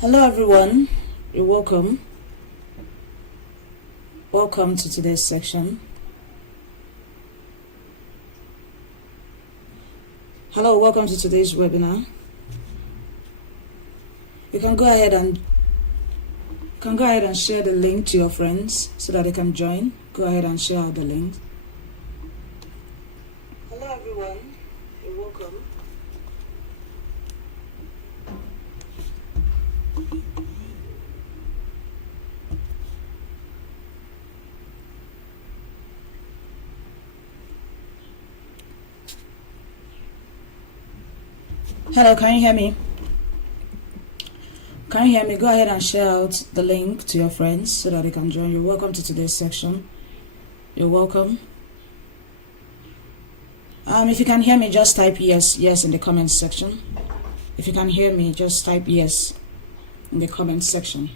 Hello everyone, you're welcome. Welcome to today's section. Hello, welcome to today's webinar. You can go ahead and share the link to your friends so that they can join. Go ahead and share out the link. Hello everyone, you're welcome. Hello, can you hear me? Can you hear me? Go ahead and share out the link to your friends so that they can join. You're welcome to today's section. You're welcome. If you can hear me, just type yes in the comments section. If you can hear me, just type yes in the comments section.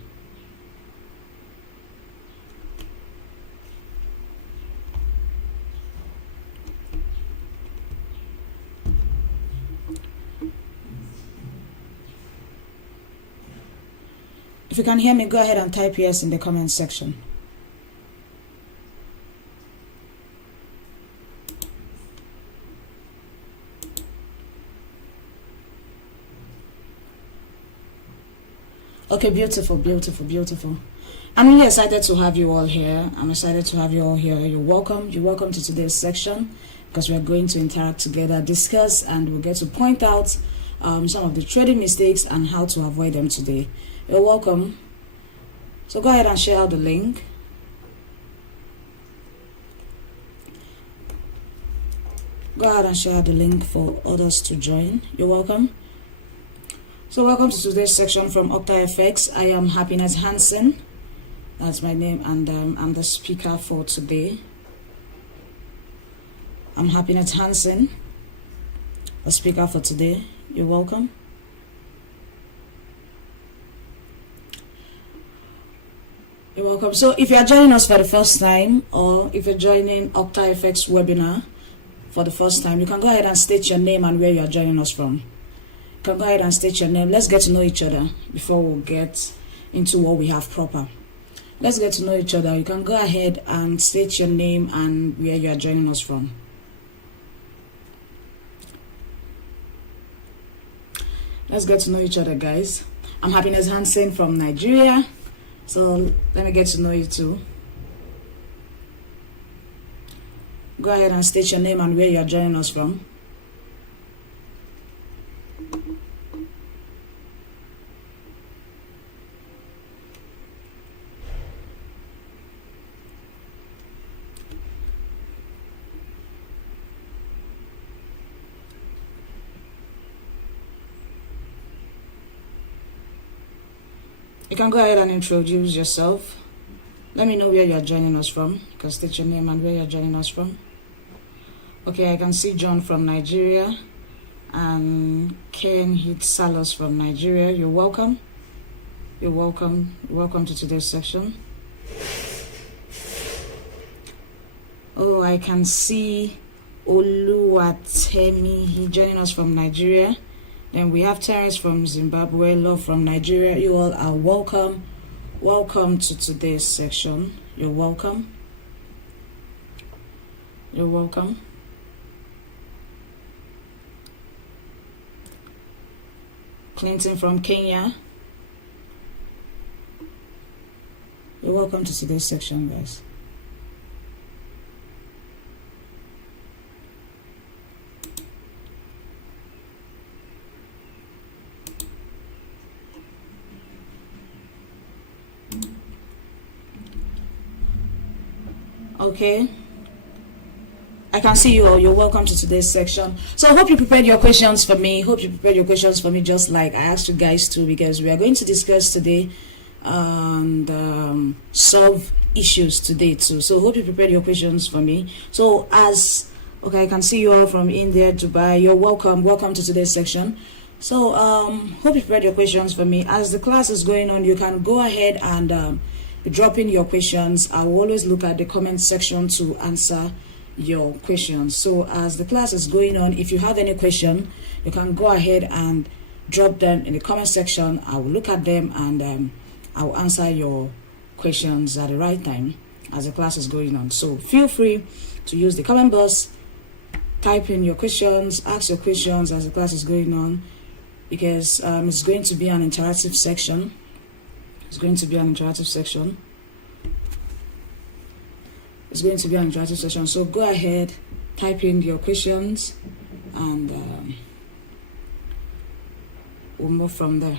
If you can hear me, go ahead and type yes in the comments section. Okay, beautiful. I'm really excited to have you all here. You're welcome. You're welcome to today's section because we're going to interact together, discuss, and we'll get to point out some of the trading mistakes and how to avoid them today. You're welcome. So go ahead and share out the link. Go ahead and share out the link for others to join. You're welcome. So welcome to today's section from OctaFX. I am Happiness Hanson. That's my name, and I'm the speaker for today. I'm Happiness Hanson, the speaker for today. You're welcome. You're welcome. So if you are joining us for the first time, or if you're joining OctaFX webinar for the first time, you can go ahead and state your name and where you are joining us from. You can go ahead and state your name. Let's get to know each other before we get into what we have proper. Let's get to know each other. You can go ahead and state your name and where you are joining us from. Let's get to know each other, guys. I'm Happiness Hanson from Nigeria. So let me get to know you too. Go ahead and state your name and where you are joining us from. You can go ahead and introduce yourself. Let me know where you are joining us from. You can state your name and where you are joining us from. Okay, I can see John from Nigeria and Ken Hitsalos from Nigeria. You're welcome. You're welcome. Welcome to today's section. Oh, I can see Oluwatemi. He's joining us from Nigeria. Then we have Terence from Zimbabwe, Love from Nigeria. You all are welcome. Welcome to today's section. You're welcome. You're welcome. Clinton from Kenya. You're welcome to today's section, guys. Okay, I can see you all. You're welcome to today's section. So I hope you prepared your questions for me. Just like I asked you guys to, because we are going to discuss today and solve issues today too. So hope you prepared your questions for me. So I can see you all from India, Dubai. You're welcome. Welcome to today's section. So hope you prepared your questions for me. As the class is going on, you can go ahead and drop in your questions. I will always look at the comment section to answer your questions. So as the class is going on, if you have any question, you can go ahead and drop them in the comment section. I will look at them and I will answer your questions at the right time as the class is going on. So feel free to use the comment box, type in your questions, ask your questions as the class is going on, because it's going to be an interactive section. It's going to be an interactive section. It's going to be an interactive session. So go ahead, type in your questions, and we'll move from there.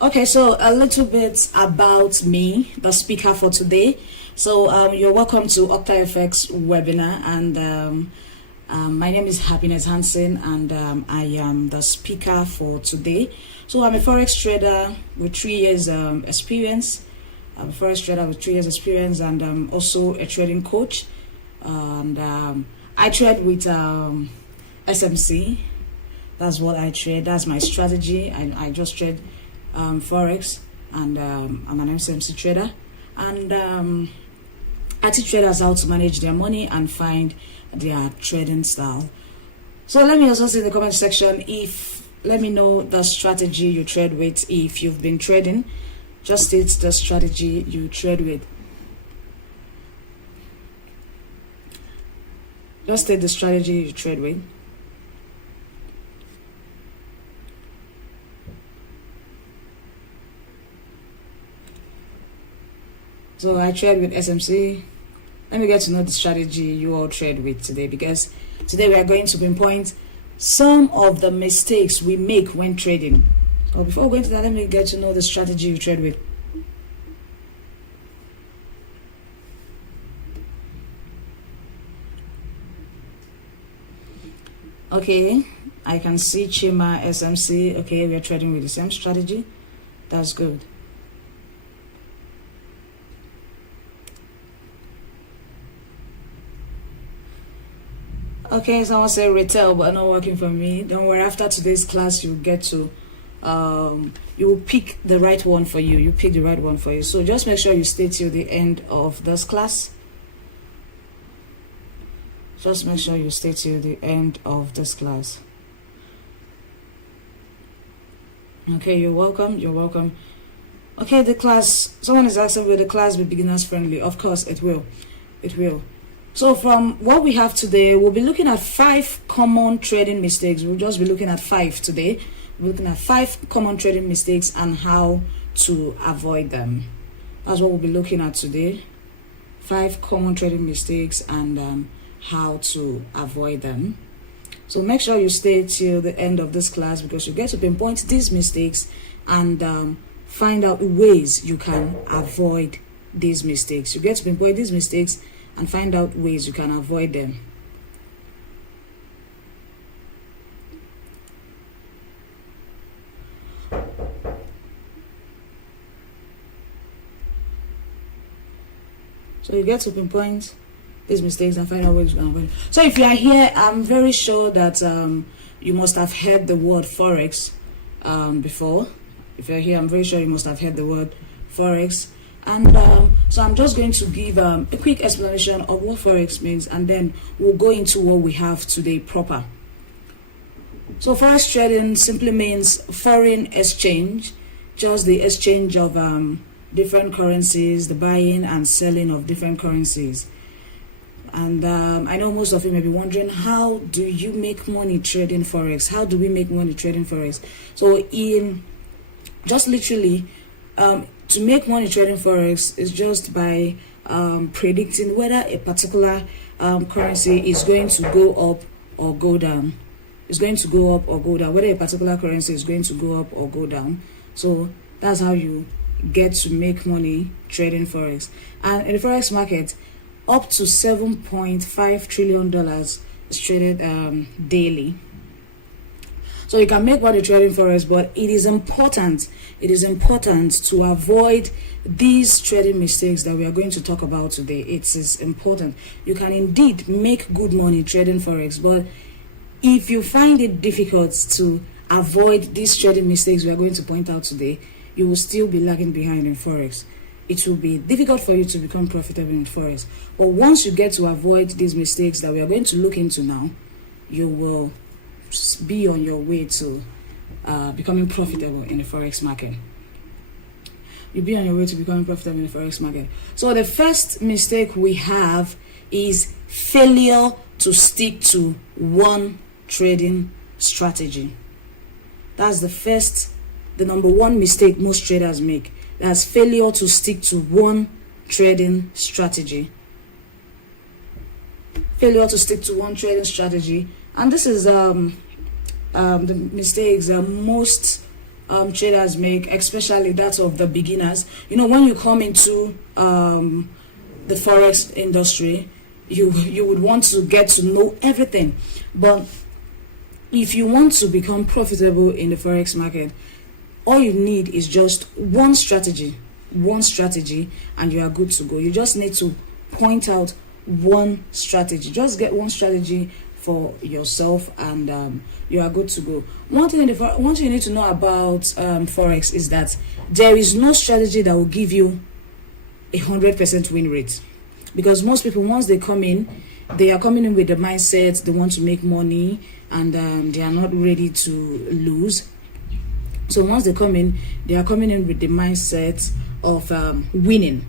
Okay, so a little bit about me, the speaker for today. So you're welcome to OctaFX webinar, and my name is Happiness Hanson, and I am the speaker for today. So I'm a Forex trader with 3 years experience. I'm a Forex trader with 3 years experience, and I'm also a trading coach. And I trade with SMC. That's what I trade. That's my strategy. I just trade Forex, and I'm an SMC trader. And I teach traders how to manage their money and find their trading style. So let me also say in the comment section, let me know the strategy you trade with. If you've been trading, just state the strategy you trade with. Just state the strategy you trade with. So I trade with SMC. Let me get to know the strategy you all trade with today, because today we are going to pinpoint some of the mistakes we make when trading. So before going to that, let me get to know the strategy you trade with. Okay, I can see Chima, SMC. Okay, we are trading with the same strategy. That's good. Okay, someone said retail, but not working for me. Don't worry, after today's class, you get to, you will pick the right one for you. You pick the right one for you. So just make sure you stay till the end of this class. Just make sure you stay till the end of this class. Okay, you're welcome. You're welcome. Okay, the class, someone is asking, will the class be beginners friendly? Of course, it will. It will. So from what we have today, we'll be looking at 5 common trading mistakes. We'll just be looking at 5 today. We're looking at 5 common trading mistakes and how to avoid them. That's what we'll be looking at today. 5 common trading mistakes and how to avoid them. So make sure you stay till the end of this class, because you get to pinpoint these mistakes and find out ways you can avoid these mistakes. You get to pinpoint these mistakes and find out ways you can avoid them. So you get to pinpoint these mistakes and find out ways you can avoid them. So if you are here, I'm very sure that you must have heard the word Forex before. If you're here, I'm very sure you must have heard the word Forex. And so I'm just going to give a quick explanation of what Forex means, and then we'll go into what we have today proper. So Forex trading simply means foreign exchange, just the exchange of different currencies, the buying and selling of different currencies. And I know most of you may be wondering, how do you make money trading Forex? How do we make money trading Forex? So just literally, to make money trading Forex is just by predicting whether a particular currency is going to go up or go down. It's going to go up or go down, whether a particular currency is going to go up or go down. So that's how you get to make money trading Forex. And in the Forex market, up to $7.5 trillion is traded daily. So you can make money trading Forex, but it is important to avoid these trading mistakes that we are going to talk about today. It is important. You can indeed make good money trading Forex, but if you find it difficult to avoid these trading mistakes we are going to point out today, you will still be lagging behind in Forex. It will be difficult for you to become profitable in Forex. But once you get to avoid these mistakes that we are going to look into now, you will be on your way to becoming profitable in the Forex market. You'll be on your way to becoming profitable in the Forex market. So the first mistake we have is failure to stick to one trading strategy. That's the number one mistake most traders make. That's failure to stick to one trading strategy. Failure to stick to one trading strategy. And this is the mistakes most traders make, especially that of the beginners. You know, when you come into the Forex industry, you would want to get to know everything. But if you want to become profitable in the Forex market, all you need is just one strategy, and you are good to go. You just need to point out one strategy. Just get one strategy for yourself, and you are good to go. One thing you need to know about Forex is that there is no strategy that will give you 100% win rate, because most people, once they come in, they are coming in with the mindset they want to make money, and they are not ready to lose. So once they come in, they are coming in with the mindset of winning.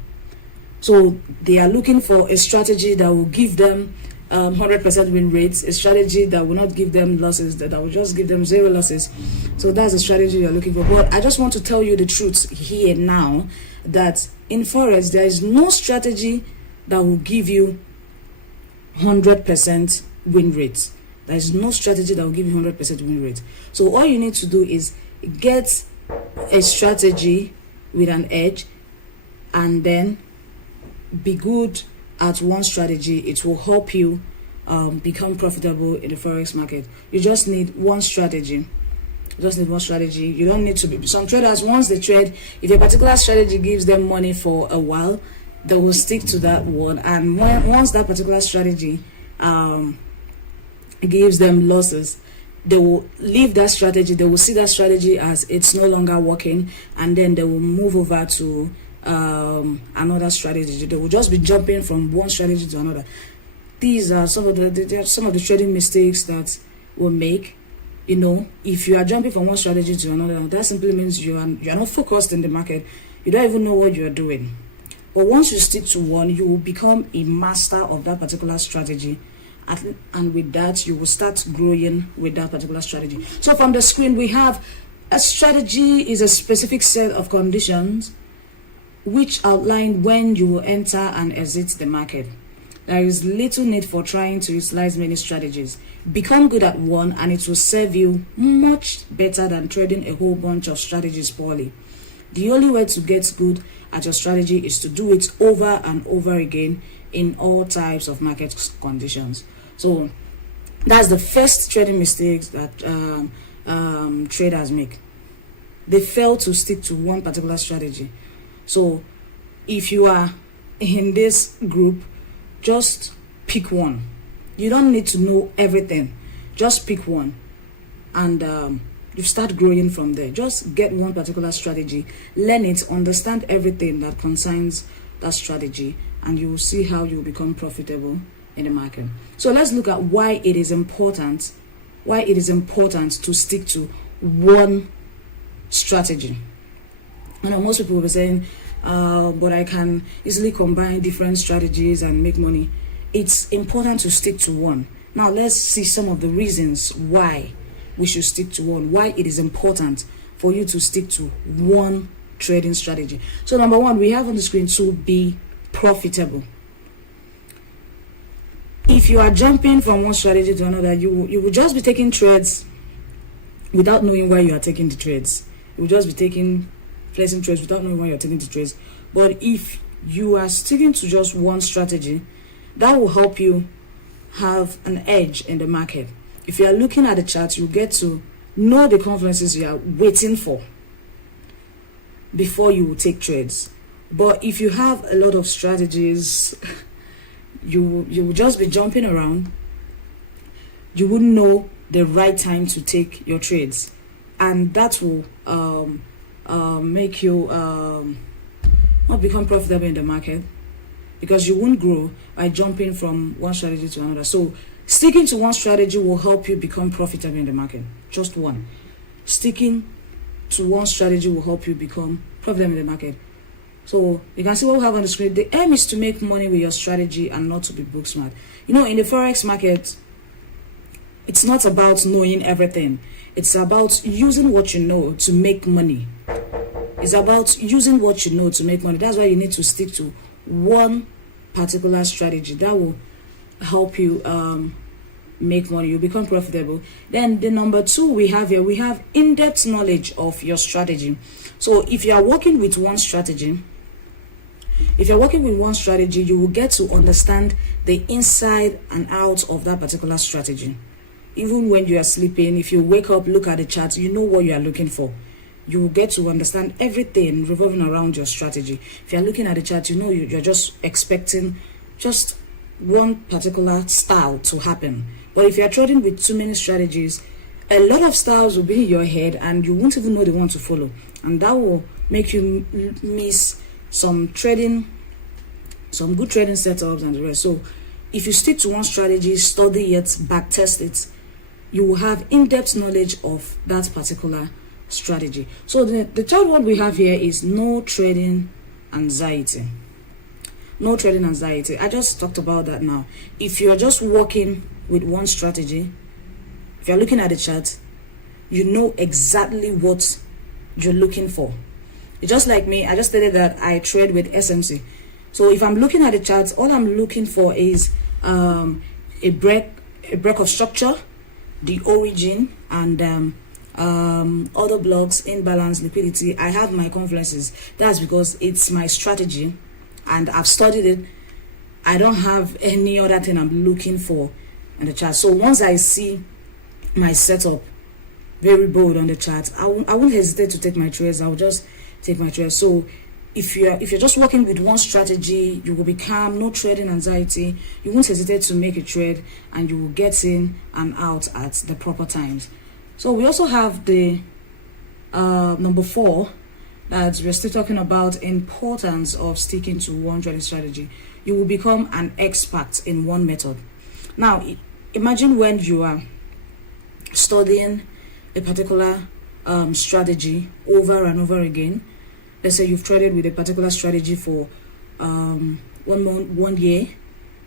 So they are looking for a strategy that will give them 100% win rates, a strategy that will not give them losses, that will just give them 0 losses. So that's the strategy you're looking for. But I just want to tell you the truth here now, that in Forex, there is no strategy that will give you 100% win rate. There is no strategy that will give you 100% win rate. So all you need to do is get a strategy with an edge, and then be good at one strategy. It will help you become profitable in the Forex market. You just need one strategy. You don't need to be. Some traders, once they trade, if a particular strategy gives them money for a while, they will stick to that one. And once that particular strategy gives them losses, they will leave that strategy. They will see that strategy as it's no longer working, and then they will move over to another strategy. They will just be jumping from one strategy to another. These are some of the trading mistakes that we'll make. You know, if you are jumping from one strategy to another, that simply means you are not focused in the market. You don't even know what you are doing. But once you stick to one, you will become a master of that particular strategy. And with that, you will start growing with that particular strategy. So from the screen, we have a strategy is a specific set of conditions which outline when you will enter and exit the market. There is little need for trying to utilize many strategies. Become good at one, and it will serve you much better than trading a whole bunch of strategies poorly. The only way to get good at your strategy is to do it over and over again in all types of market conditions. So that's the first trading mistakes that traders make. They fail to stick to one particular strategy. So if you are in this group, just pick one. You don't need to know everything. Just pick one, and you start growing from there. Just get one particular strategy, learn it, understand everything that concerns that strategy, and you will see how you will become profitable in the market. So let's look at why it is important to stick to one strategy. I know most people will be saying, but I can easily combine different strategies and make money. It's important to stick to one. Now let's see some of the reasons why we should stick to one, why it is important for you to stick to one trading strategy. So number one, we have on the screen to be profitable. If you are jumping from one strategy to another, you will just be taking trades without knowing why you are taking the trades. You will just be placing trades without knowing why you are taking the trades. But if you are sticking to just one strategy, that will help you have an edge in the market. If you are looking at the chart, you get to know the confluences you are waiting for before you will take trades. But if you have a lot of strategies, you will just be jumping around. You wouldn't know the right time to take your trades, and that will make you not become profitable in the market, because you won't grow by jumping from one strategy to another. So Sticking to one strategy will help you become profitable in the market. Just one. Sticking to one strategy will help you become profitable in the market. So you can see what we have on the screen. The aim is to make money with your strategy and not to be book smart. You know, in the Forex market, it's not about knowing everything. It's about using what you know to make money. It's about using what you know to make money. That's why you need to stick to one particular strategy. That will help you make money. You become profitable. Then the number 2 we have here, we have in-depth knowledge of your strategy. So if you are working with one strategy, you will get to understand the inside and out of that particular strategy. Even when you are sleeping, if you wake up, look at the chart, you know what you are looking for. You will get to understand everything revolving around your strategy. If you are looking at the chart, you know you're just expecting just one particular style to happen. But if you are trading with too many strategies, a lot of styles will be in your head and you won't even know the one to follow. And that will make you miss some good trading setups and the rest. So if you stick to one strategy, study it, backtest it, you will have in-depth knowledge of that particular strategy. So the third one we have here is no trading anxiety. No trading anxiety. I just talked about that now. If you're just working with one strategy, if you're looking at the chart, you know exactly what you're looking for. It's just like me. I just stated that I trade with SMC. So if I'm looking at the chart, all I'm looking for is a break of structure, the origin, and other blocks, imbalance, liquidity. I have my confluences. That's because it's my strategy and I've studied it. I don't have any other thing I'm looking for in the chart. So once I see my setup very bold on the chart, I won't hesitate to take my trades. I'll just take my trades. So if you're just working with one strategy, you will be calm, no trading anxiety. You won't hesitate to make a trade and you will get in and out at the proper times. So we also have the number 4 that we're still talking about, importance of sticking to one trading strategy. You will become an expert in one method. Now imagine when you are studying a particular strategy over and over again. Let's say you've traded with a particular strategy for 1 month, 1 year,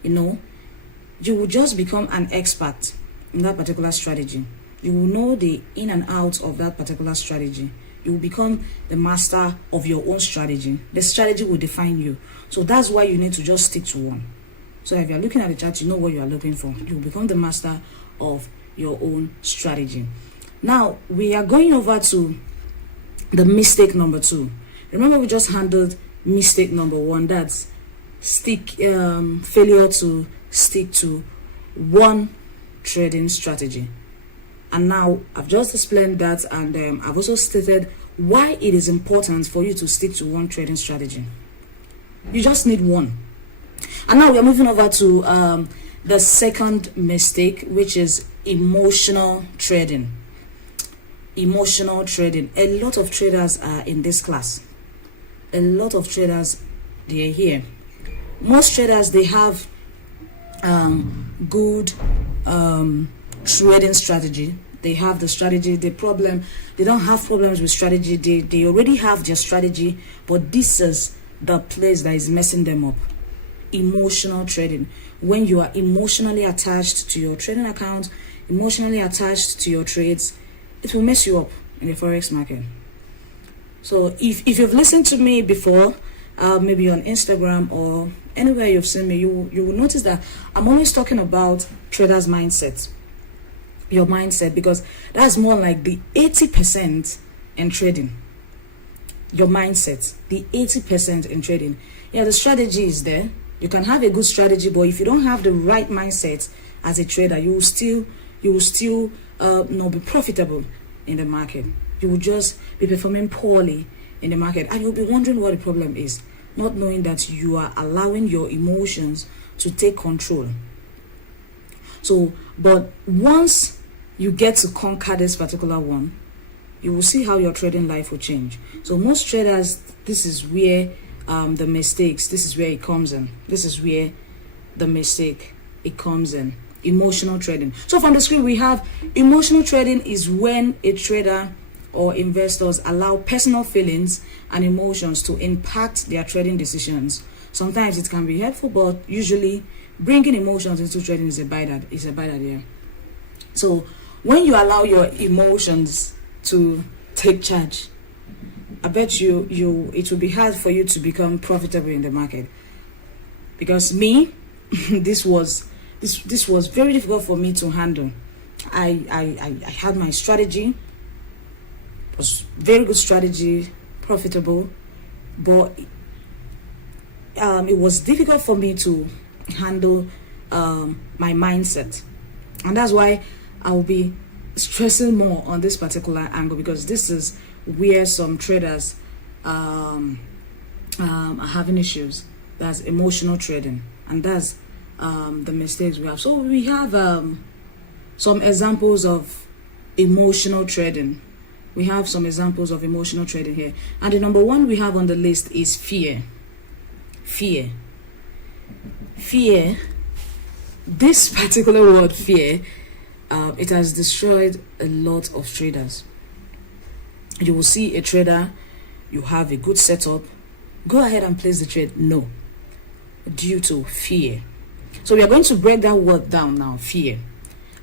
you will just become an expert in that particular strategy. You will know the in and out of that particular strategy. You will become the master of your own strategy. The strategy will define you. So that's why you need to just stick to one. So if you're looking at the chart, you know what you are looking for. You will become the master of your own strategy. Now we are going over to the mistake number 2. Remember, we just handled mistake number 1. That's failure to stick to one trading strategy. And now I've just explained that, and I've also stated why it is important for you to stick to one trading strategy. You just need one. And now we are moving over to the second mistake, which is emotional trading. Emotional trading. A lot of traders are in this class. A lot of traders, they are here. Most traders, they have good trading strategy. They have the strategy. The problem, they don't have problems with strategy. They already have their strategy, but this is the place that is messing them up. Emotional trading. When you are emotionally attached to your trading account, emotionally attached to your trades, it will mess you up in the Forex market. So if you've listened to me before, maybe on Instagram or anywhere you've seen me, you will notice that I'm always talking about traders' mindset. Your mindset, because that's more like the 80% in trading. Your mindset, the 80% in trading. Yeah, the strategy is there. You can have a good strategy, but if you don't have the right mindset as a trader, you will still not be profitable in the market. You will just be performing poorly in the market, and you'll be wondering what the problem is, not knowing that you are allowing your emotions to take control. So, but once you get to conquer this particular one, you will see how your trading life will change. So most traders, this is where this is where it comes in. This is where the mistake it comes in. emotional trading. So from the screen we have emotional trading is when a trader or investors allow personal feelings and emotions to impact their trading decisions. Sometimes it can be helpful, but usually bringing emotions into trading is a bad idea. So when you allow your emotions to take charge, I bet you it will be hard for you to become profitable in the market. Because me, this was very difficult for me to handle. I had my strategy. It was very good strategy, profitable, but it was difficult for me to handle my mindset, and that's why I'll be stressing more on this particular angle, because this is where some traders are having issues. That's emotional trading, and that's the mistakes we have. So we have some examples of emotional trading. We have some examples of emotional trading here, and the number one we have on the list is fear. Fear. This particular word, fear, it has destroyed a lot of traders. You will see a trader, you have a good setup, go ahead and place the trade. No, due to fear. So we are going to break that word down now, fear,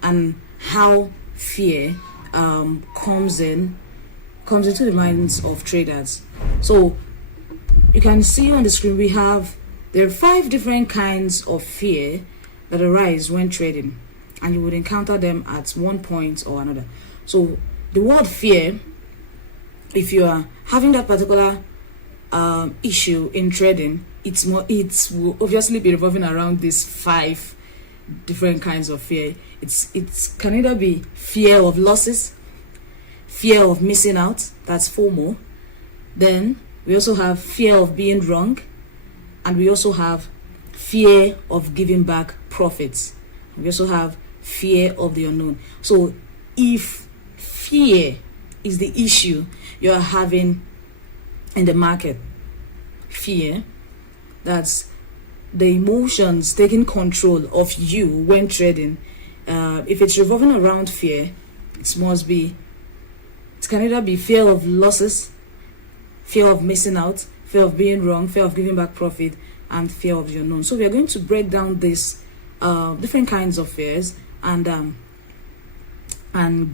and how fear comes into the minds of traders. So you can see on the screen there are 5 different kinds of fear that arise when trading, and you would encounter them at one point or another. So the word fear, if you are having that particular issue in trading, it will obviously be revolving around these 5 different kinds of fear. It can either be fear of losses, fear of missing out, that's FOMO. Then we also have fear of being wrong, and we also have fear of giving back profits. We also have fear of the unknown. So if fear is the issue you're having in the market, fear, that's the emotions taking control of you when trading. If it's revolving around fear, it can either be fear of losses, fear of missing out, fear of being wrong, fear of giving back profit, and fear of the unknown. So we are going to break down these different kinds of fears and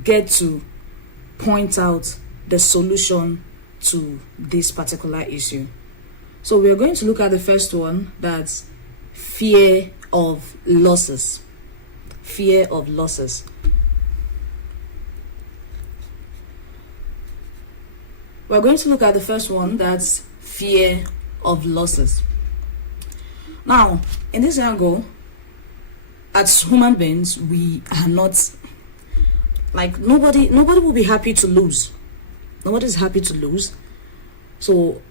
get to point out the solution to this particular issue. So we are going to look at the first one, that's fear of losses. Fear of losses. We're going to look at the first one, that's fear of losses. Now, in this angle, as human beings, we are not, like, nobody will be happy to lose. Nobody's happy to lose. So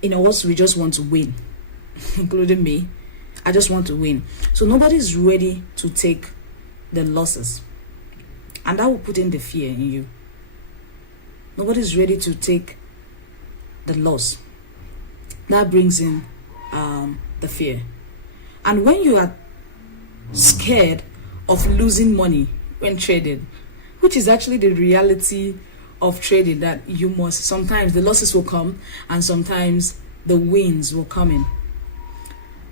in us, we just want to win, including me. I just want to win. So nobody's ready to take the losses, and that will put in the fear in you. Nobody's ready to take the loss. That brings in the fear. And when you are scared of losing money when trading, which is actually the reality of trading, that you must, sometimes the losses will come and sometimes the wins will come in.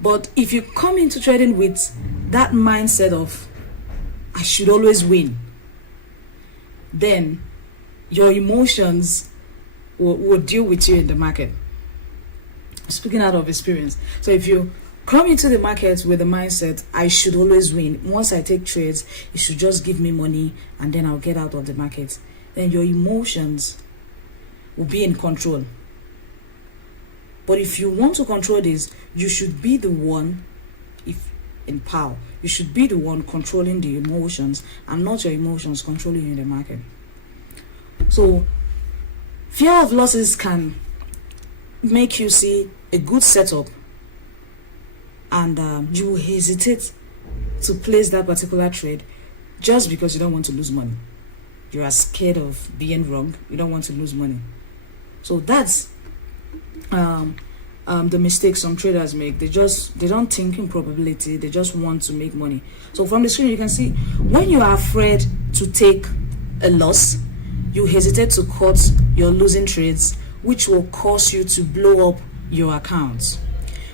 But if you come into trading with that mindset of I should always win, then your emotions will deal with you in the market. Speaking out of experience. So if you come into the market with the mindset I should always win, once I take trades it should just give me money and then I'll get out of the market, then your emotions will be in control. But if you want to control this, you should be the one, if in power, you should be the one controlling the emotions and not your emotions controlling you in the market. So fear of losses can make you see a good setup and you will hesitate to place that particular trade just because you don't want to lose money. You are scared of being wrong. You don't want to lose money. So that's the mistakes some traders make. They don't think in probability. They just want to make money. So from the screen you can see, when you are afraid to take a loss, you hesitate to cut your losing trades, which will cause you to blow up your accounts.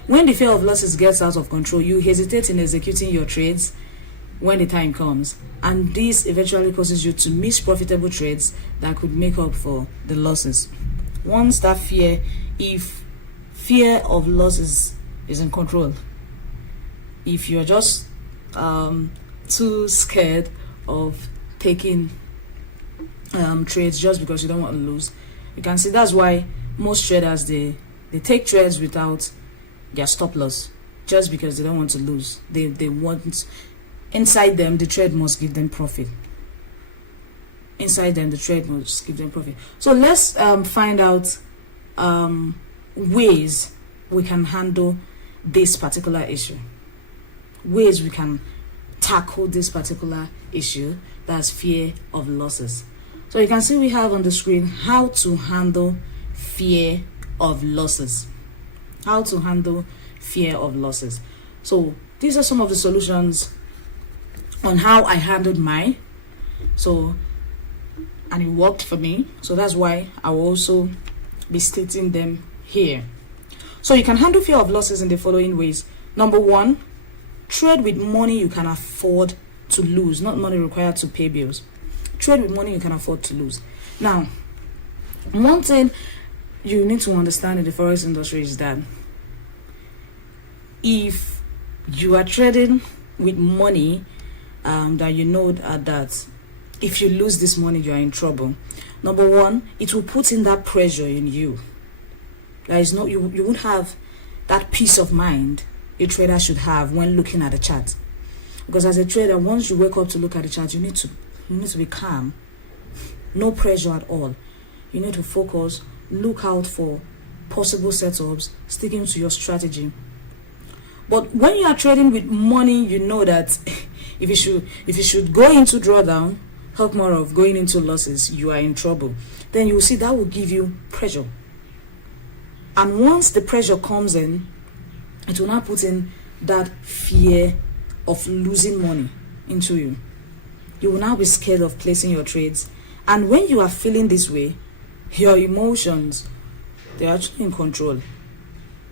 When the fear of losses gets out of control, you hesitate in executing your trades when the time comes, and this eventually causes you to miss profitable trades that could make up for the losses. Once that fear, if fear of losses is in control, if you're just too scared of taking trades just because you don't want to lose, you can see that's why most traders they take trades without their stop loss, just because they don't want to lose. They want, inside them the trade must give them profit. Inside them the trade must give them profit. So let's find out ways we can handle this particular issue, ways we can tackle this particular issue, that's fear of losses. So you can see we have on the screen how to handle fear of losses. How to handle fear of losses. So these are some of the solutions on how I handled mine. So, and it worked for me. So that's why I will also be stating them here. So you can handle fear of losses in the following ways. Number one, trade with money you can afford to lose, not money required to pay bills. Trade with money you can afford to lose. Now, one thing you need to understand in the forex industry is that if you are trading with money that you know that if you lose this money you are in trouble, number one, it will put in that pressure in you. There is no, you won't have that peace of mind a trader should have when looking at the chart. Because as a trader, once you wake up to look at the chart, you need to be calm, no pressure at all. You need to focus, look out for possible setups, sticking to your strategy. But when you are trading with money, you know that if you should go into drawdown, talk more of going into losses, you are in trouble. Then you will see that will give you pressure. And once the pressure comes in, it will now put in that fear of losing money into you. You will now be scared of placing your trades. And when you are feeling this way, your emotions, they're actually in control.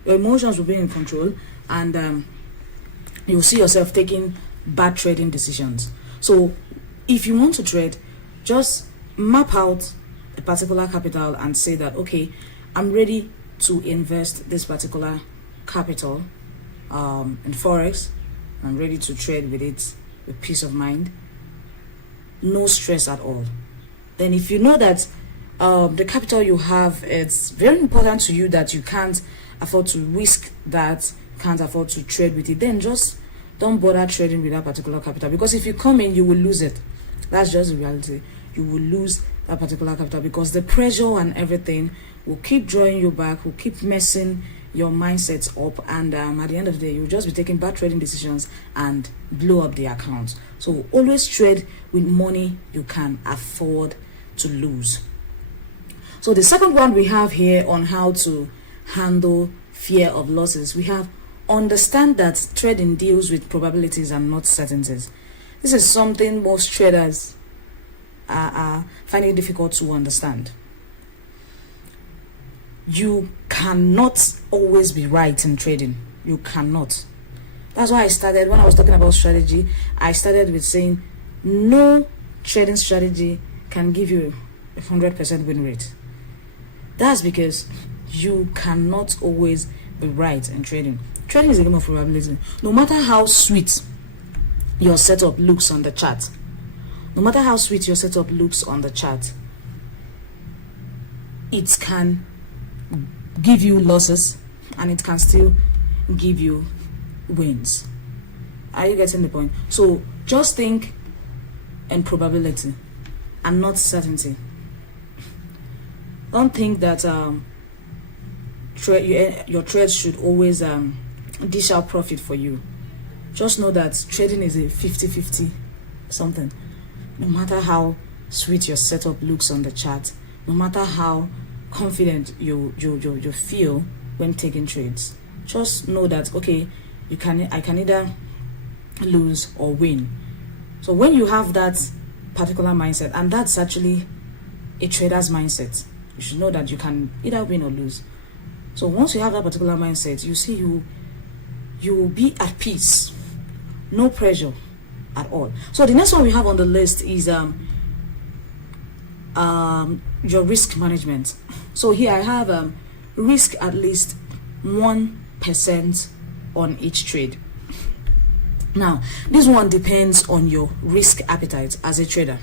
Your emotions will be in control, and you'll see yourself taking bad trading decisions. So if you want to trade, just map out a particular capital and say that, okay, I'm ready to invest this particular capital in Forex. I'm ready to trade with it with peace of mind, no stress at all. Then if you know that the capital you have, it's very important to you that you can't afford to risk that, can't afford to trade with it, then just don't bother trading with that particular capital, because if you come in, you will lose it. That's just the reality. You will lose that particular capital because the pressure and everything will keep drawing you back, will keep messing your mindsets up, and at the end of the day, you'll just be taking bad trading decisions and blow up the account. So always trade with money you can afford to lose. So the second one we have here on how to handle fear of losses, we have understand that trading deals with probabilities and not certainties. This is something most traders are finding it difficult to understand. You cannot always be right in trading. You cannot. That's why I started, when I was talking about strategy, I started with saying no trading strategy can give you a 100% win rate. That's because you cannot always be right in trading. Trading is a game of probability. No matter how sweet your setup looks on the chart, it can give you losses and it can still give you wins. Are you getting the point? So just think in probability and not certainty. Don't think that your trades should always dish out profit for you. Just know that trading is a 50-50 something. No matter how sweet your setup looks on the chart, no matter how confident you feel when taking trades. Just know that, okay, I can either lose or win. So when you have that particular mindset, and that's actually a trader's mindset, you should know that you can either win or lose. So once you have that particular mindset, you see you will be at peace, no pressure at all. So the next one we have on the list is your risk management. So here I have risk at least 1% on each trade. Now this one depends on your risk appetite as a trader.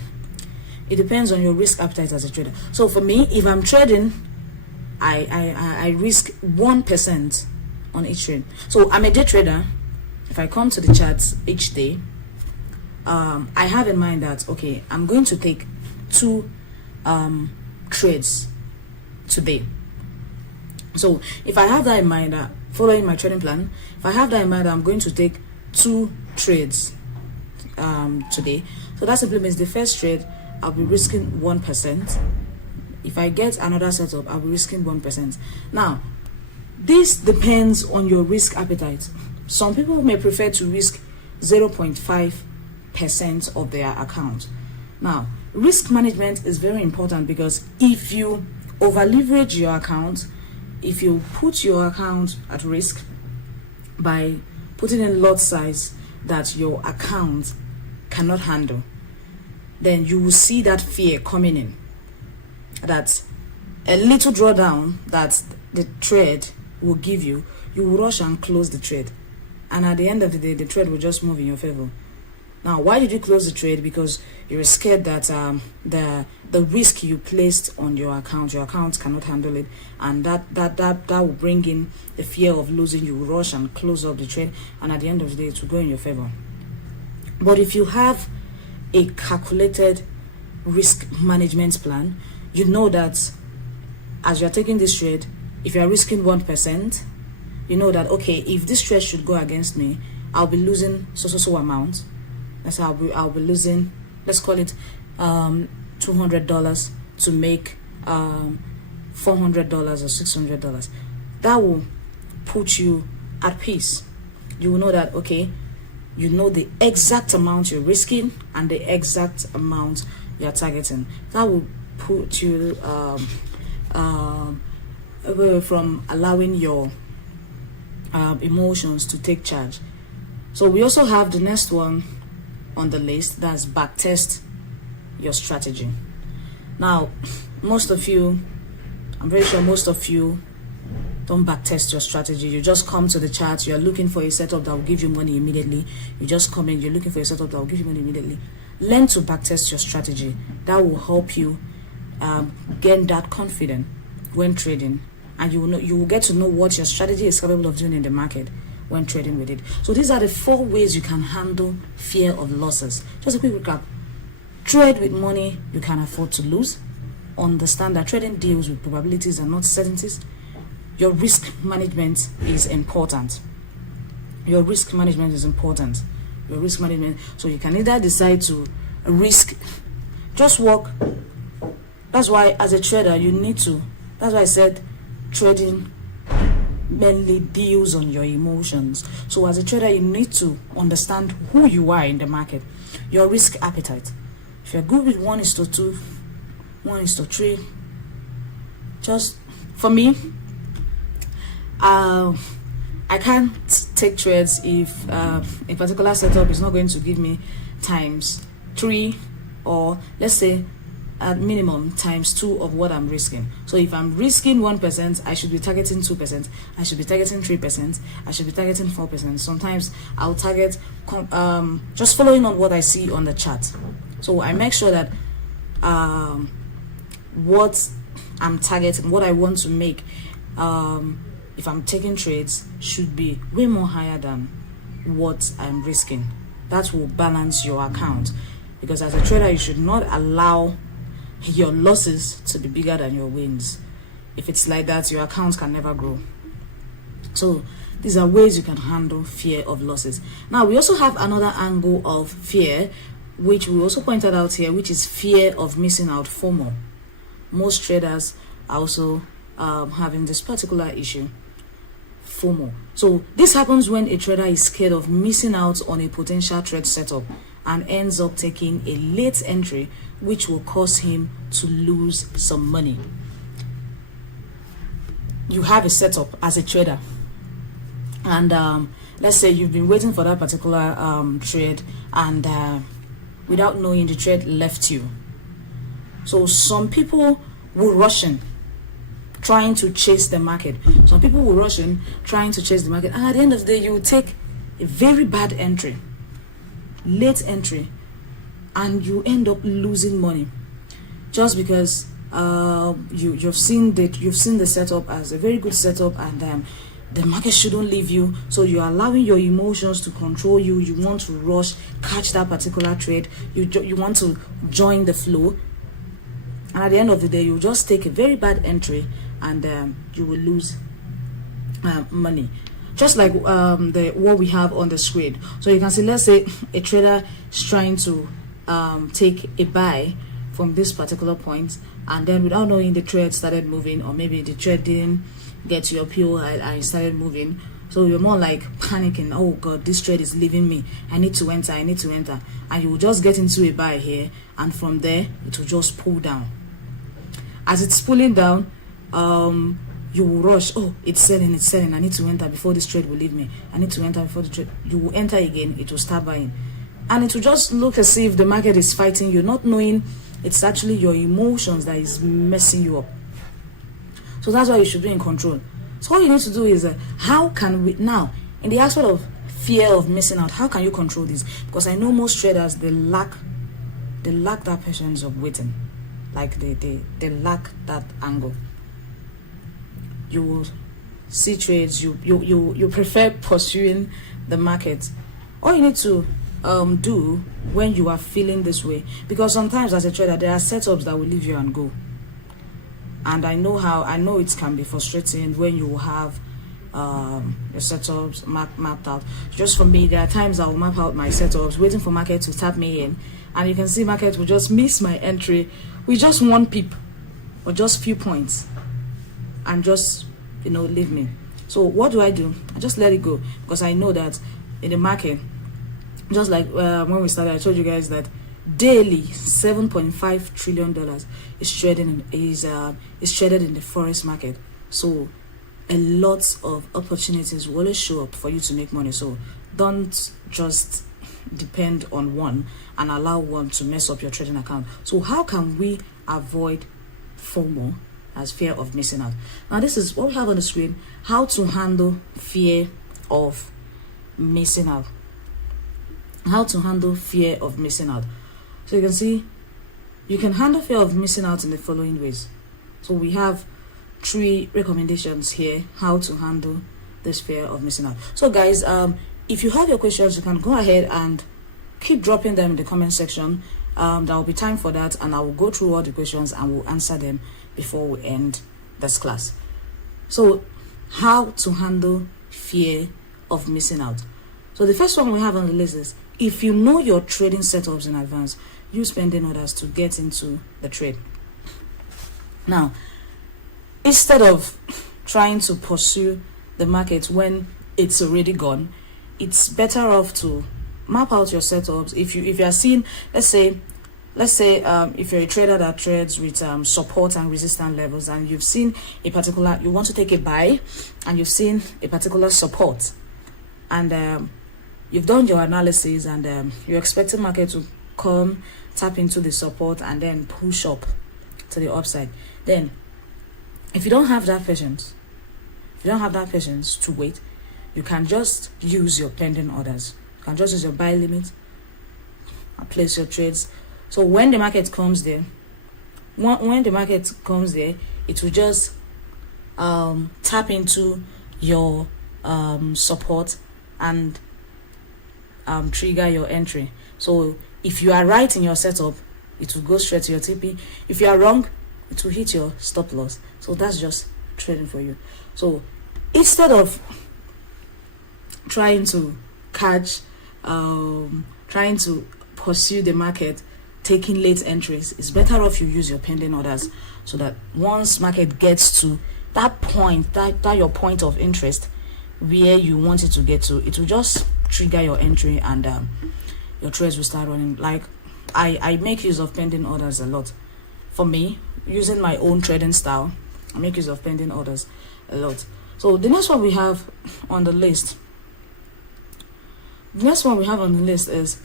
It depends on your risk appetite as a trader. So for me, if I'm trading, I risk 1% on each trade. So I'm a day trader. If I come to the charts each day, I have in mind that, okay, I'm going to take 2 trades today. So if I have that in mind, following my trading plan, if I have that in mind, I'm going to take 2 trades today. So that simply means the first trade I'll be risking 1%. If I get another setup, I'll be risking 1%. Now this depends on your risk appetite. Some people may prefer to risk 0.5% of their account. Now risk management is very important, because if you over leverage your account, if you put your account at risk by putting in lot size that your account cannot handle, then you will see that fear coming in, that a little drawdown that the trade will give you, you will rush and close the trade, and at the end of the day the trade will just move in your favor. Now why did you close the trade? Because you were scared that the risk you placed on your account cannot handle it, and that will bring in the fear of losing. You will rush and close up the trade, and at the end of the day it will go in your favor. But if you have a calculated risk management plan, you know that as you're taking this trade, if you're risking 1%, you know that, okay, if this trade should go against me, I'll be losing so amount. That's how I'll be losing, let's call it $200 to make $400 or $600. That will put you at peace. You will know that, okay, you know the exact amount you're risking and the exact amount you're targeting. That will put you away from allowing your emotions to take charge. So we also have the next one on the list, that's backtest your strategy. Now most of you, I'm very sure most of you don't backtest your strategy. You just come to the chart, you're looking for a setup that will give you money immediately. You just come in, you're looking for a setup that will give you money immediately. Learn to backtest your strategy. That will help you gain that confidence when trading, and you will get to know what your strategy is capable of doing in the market when trading with it. So these are the 4 ways you can handle fear of losses. Just a quick recap: trade with money you can afford to lose. Understand that trading deals with probabilities and not certainties. Your risk management is important. Your risk management is important. Your risk management. So you can either decide to risk, just work. That's why as a trader you need to. That's why I said trading mainly deals on your emotions. So as a trader you need to understand who you are in the market, your risk appetite. If you're good with 1:2, 1:3, just for me, I can't take trades if a particular setup is not going to give me ×3, or let's say at minimum ×2 of what I'm risking. So if I'm risking 1%, I should be targeting 2%, I should be targeting 3%, I should be targeting 4%. Sometimes I'll target just following on what I see on the chart. So I make sure that what I'm targeting, what I want to make, if I'm taking trades, should be way more higher than what I'm risking. That will balance your account, because as a trader you should not allow your losses to be bigger than your wins. If it's like that, your account can never grow. So these are ways you can handle fear of losses. Now we also have another angle of fear, which we also pointed out here, which is fear of missing out, FOMO. Most traders are also having this particular issue. FOMO. So this happens when a trader is scared of missing out on a potential trade setup and ends up taking a late entry, which will cause him to lose some money. You have a setup as a trader, and let's say you've been waiting for that particular trade, and without knowing, the trade left you. So some people will rush in trying to chase the market. Some people will rush in trying to chase the market, and at the end of the day, you will take a very bad entry, late entry, and you end up losing money just because you've seen the setup as a very good setup, and the market shouldn't leave you, so you're allowing your emotions to control you. You want to rush, catch that particular trade. You want to join the flow, and at the end of the day, you just take a very bad entry, and you will lose money. Just like what we have on the screen. So you can see, let's say a trader is trying to take a buy from this particular point, and then without knowing, the trade started moving, or maybe the trade didn't get to your PO and it started moving. So you're more like panicking. Oh God, this trade is leaving me. I need to enter. And you will just get into a buy here, and from there it will just pull down. As it's pulling down, you will rush. Oh, it's selling. I need to enter before this trade will leave me. I need to enter before the trade. You will enter again. It will start buying, and it will just look as if the market is fighting you, not knowing it's actually your emotions that is messing you up. So that's why you should be in control. So all you need to do is how can we now, in the aspect of fear of missing out, how can you control this? Because I know most traders, they lack that patience of waiting. Like they lack that angle. You will see trades, you prefer pursuing the market. All you need to do when you are feeling this way, because sometimes as a trader there are setups that will leave you and go, and I know it can be frustrating when you have your setups mapped out. Just for me, there are times I will map out my setups waiting for market to tap me in, and you can see market will just miss my entry with just one pip or just few points and just leave me. So what do? I just let it go, because I know that in the market, just like when we started, I told you guys that daily $7.5 trillion is traded in the Forex market. So a lot of opportunities will always show up for you to make money. So don't just depend on one and allow one to mess up your trading account. So how can we avoid FOMO, as fear of missing out? Now this is what we have on the screen, how to handle fear of missing out. How to handle fear of missing out. So you can see, you can handle fear of missing out in the following ways. So we have 3 recommendations here, how to handle this fear of missing out. So guys, if you have your questions, you can go ahead and keep dropping them in the comment section. There will be time for that, and I will go through all the questions and we'll answer them before we end this class. So how to handle fear of missing out. So the first one we have on the list is, if you know your trading setups in advance, use pending orders to get into the trade. Now, instead of trying to pursue the market when it's already gone, it's better off to map out your setups. If you are seeing, let's say if you're a trader that trades with support and resistance levels, and you've seen a particular, you want to take a buy, and you've seen a particular support, and you've done your analysis, and you're expecting market to come, tap into the support, and then push up to the upside. Then, if you don't have that patience, to wait, you can just use your pending orders. You can just use your buy limit and place your trades. So when the market comes there, it will just tap into your support and trigger your entry. So if you are right in your setup, it will go straight to your TP. If you are wrong, it will hit your stop loss. So that's just trading for you. So instead of trying to trying to pursue the market, taking late entries, it's better off you use your pending orders, so that once market gets to that point, that your point of interest, where you want it to get to, it will just trigger your entry, and your trades will start running. Like I make use of pending orders a lot. For me, using my own trading style, I make use of pending orders a lot. So the next one we have on the list is,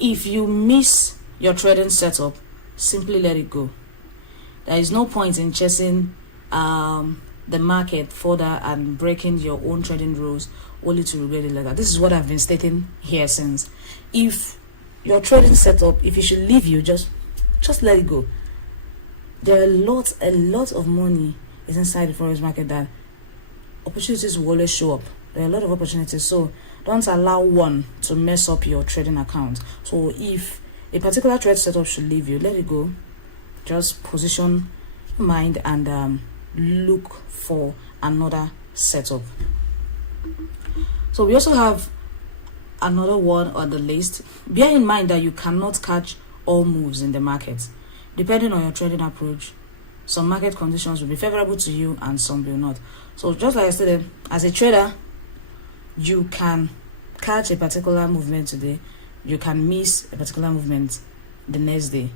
if you miss your trading setup, simply let it go. There is no point in chasing the market further and breaking your own trading rules only to regret it later. This is what I've been stating here since. If your trading setup, if it should leave you, just let it go. There are a lot of money is inside the forex market, that opportunities will always show up. There are a lot of opportunities, so don't allow one to mess up your trading account. So if a particular trade setup should leave you, let it go. Just position your mind and look for another setup. So we also have another one on the list. Bear in mind that you cannot catch all moves in the market. Depending on your trading approach, some market conditions will be favorable to you and some will not. So just like I said, as a trader, you can catch a particular movement today, you can miss a particular movement the next day.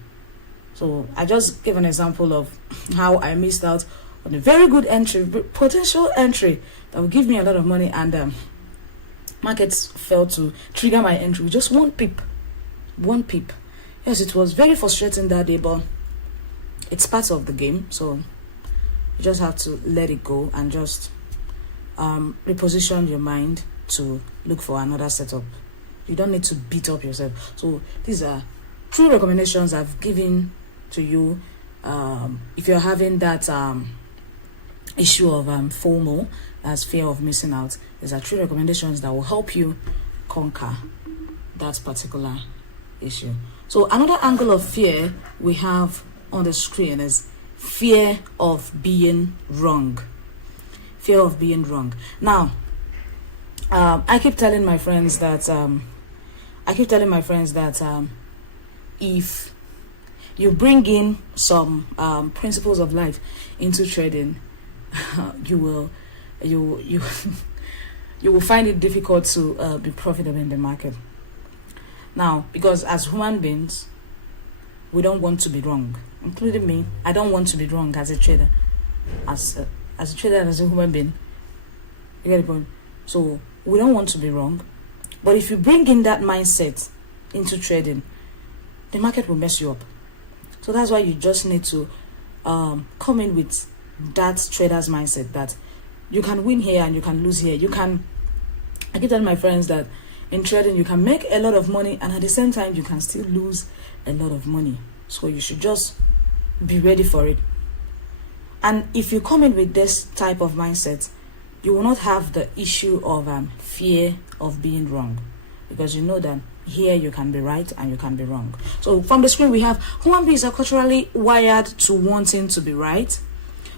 So I just gave an example of how I missed out on a very good entry, potential entry that will give me a lot of money, and markets failed to trigger my entry with just one pip. Yes, it was very frustrating that day, but it's part of the game. So you just have to let it go and just reposition your mind to look for another setup. You don't need to beat up yourself. So these are 3 recommendations I've given to you. If you're having that issue of FOMO, that's fear of missing out, these are 3 recommendations that will help you conquer that particular issue. So another angle of fear we have on the screen is fear of being wrong. Fear of being wrong. Now, I keep telling my friends that if you bring in some principles of life into trading, you will find it difficult to be profitable in the market. Now, because as human beings, we don't want to be wrong, including me. I don't want to be wrong as a trader, as a trader and as a human being. You get the point? So we don't want to be wrong. But if you bring in that mindset into trading, the market will mess you up. So that's why you just need to come in with that trader's mindset, that you can win here and you can lose here. I keep telling my friends that in trading you can make a lot of money and at the same time you can still lose a lot of money. So you should just be ready for it. And if you come in with this type of mindset, you will not have the issue of fear of being wrong, because you know that here you can be right and you can be wrong. So from the screen we have, human beings are culturally wired to wanting to be right.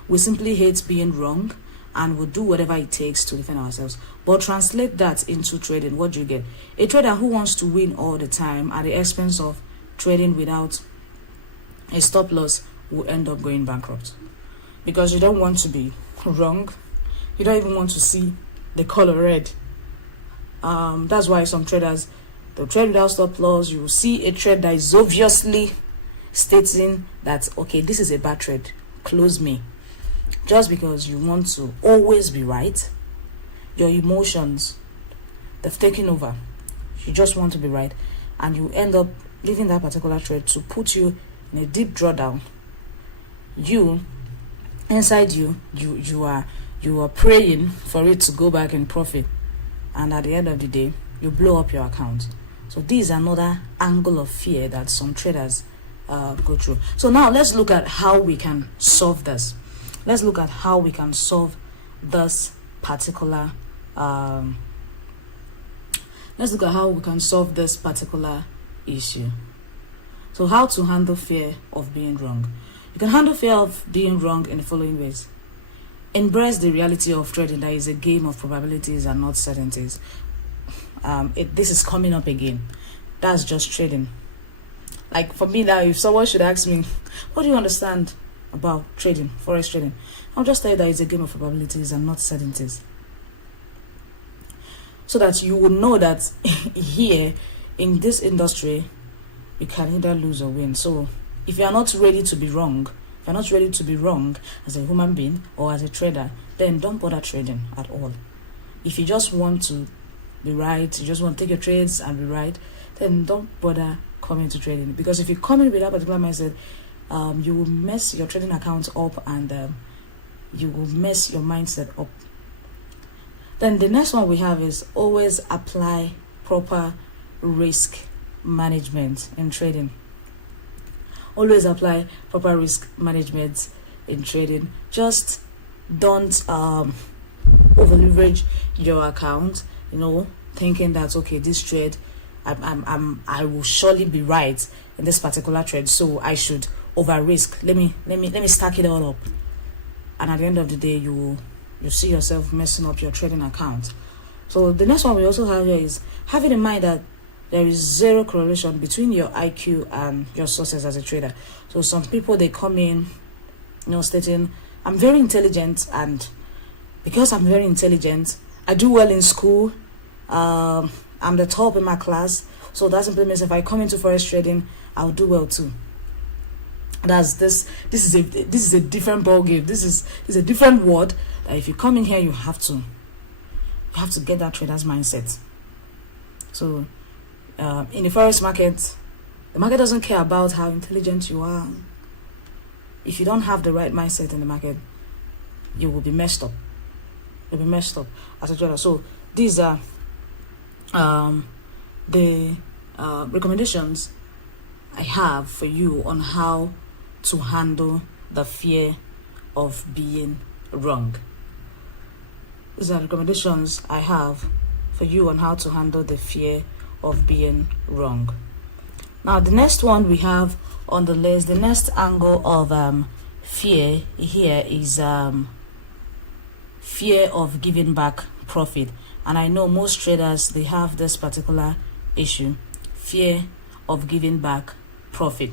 We simply hate being wrong and we'll do whatever it takes to defend ourselves. But translate that into trading. What do you get? A trader who wants to win all the time at the expense of trading without a stop loss will end up going bankrupt, because you don't want to be wrong. You don't even want to see the color red. That's why some traders, they'll trade without stop loss. You will see a trade that is obviously stating that, okay, this is a bad trade, close me. Just because you want to always be right, your emotions, they've taken over. You just want to be right, and you end up leaving that particular trade to put you in a deep drawdown. Inside you are praying for it to go back in profit, and at the end of the day, you blow up your account. So this is another angle of fear that some traders go through. So now let's look at how we can solve this. Let's look at how we can solve this particular issue. So how to handle fear of being wrong? You can handle fear of being wrong in the following ways. Embrace the reality of trading, that is a game of probabilities and not certainties. This is coming up again. That's just trading. Like for me now, if someone should ask me, what do you understand about trading, forex trading? I'll just tell you that it's a game of probabilities and not certainties. so that you will know that here in this industry you can either lose or win. So if you are not ready to be wrong, if you're not ready to be wrong as a human being or as a trader, then don't bother trading at all. If you just want to be right, you just want to take your trades and be right, then don't bother coming to trading. Because if you come in with that particular mindset, you will mess your trading account up, and you will mess your mindset up. Then the next one we have is always apply proper risk management in trading. Always apply proper risk management in trading. Just don't over leverage your account, thinking that, okay, this trade I will surely be right in this particular trade, so I should over risk. Let me stack it all up, and at the end of the day you see yourself messing up your trading account. So the next one we also have here is having in mind that there is zero correlation between your IQ and your success as a trader. So some people, they come in stating, I'm very intelligent, and because I'm very intelligent, I do well in school, I'm the top in my class, so that simply means if I come into forex trading, I'll do well too. This is a different ball game. This is a different word. If you come in here, you have to get that trader's mindset. So in the forex market, the market doesn't care about how intelligent you are. If you don't have the right mindset in the market, you will be messed up. You'll be messed up as a trader. So these are the recommendations I have for you on how to handle the fear of being wrong. These are recommendations I have for you on how to handle the fear of being wrong. Now, the next one we have on the list, the next angle of fear here is fear of giving back profit. And I know most traders, they have this particular issue, fear of giving back profit.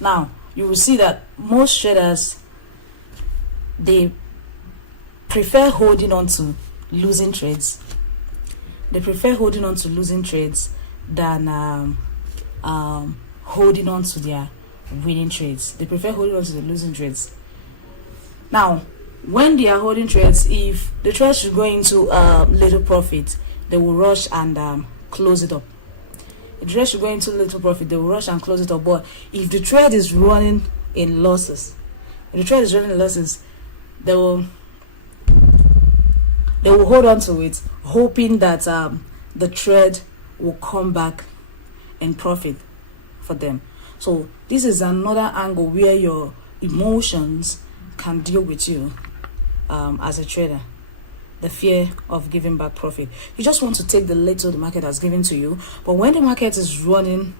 Now, you will see that most traders, they prefer holding on to losing trades. They prefer holding on to losing trades than holding on to their winning trades. They prefer holding on to the losing trades. Now, when they are holding trades, if the trade should go into little profit, they will rush and close it up. If the trade should go into little profit, they will rush and close it up. But if the trade is running in losses, they will hold on to it, hoping that the trade will come back in profit for them. So this is another angle where your emotions can deal with you as a trader. The fear of giving back profit. You just want to take the little the market has given to you, but when the market is running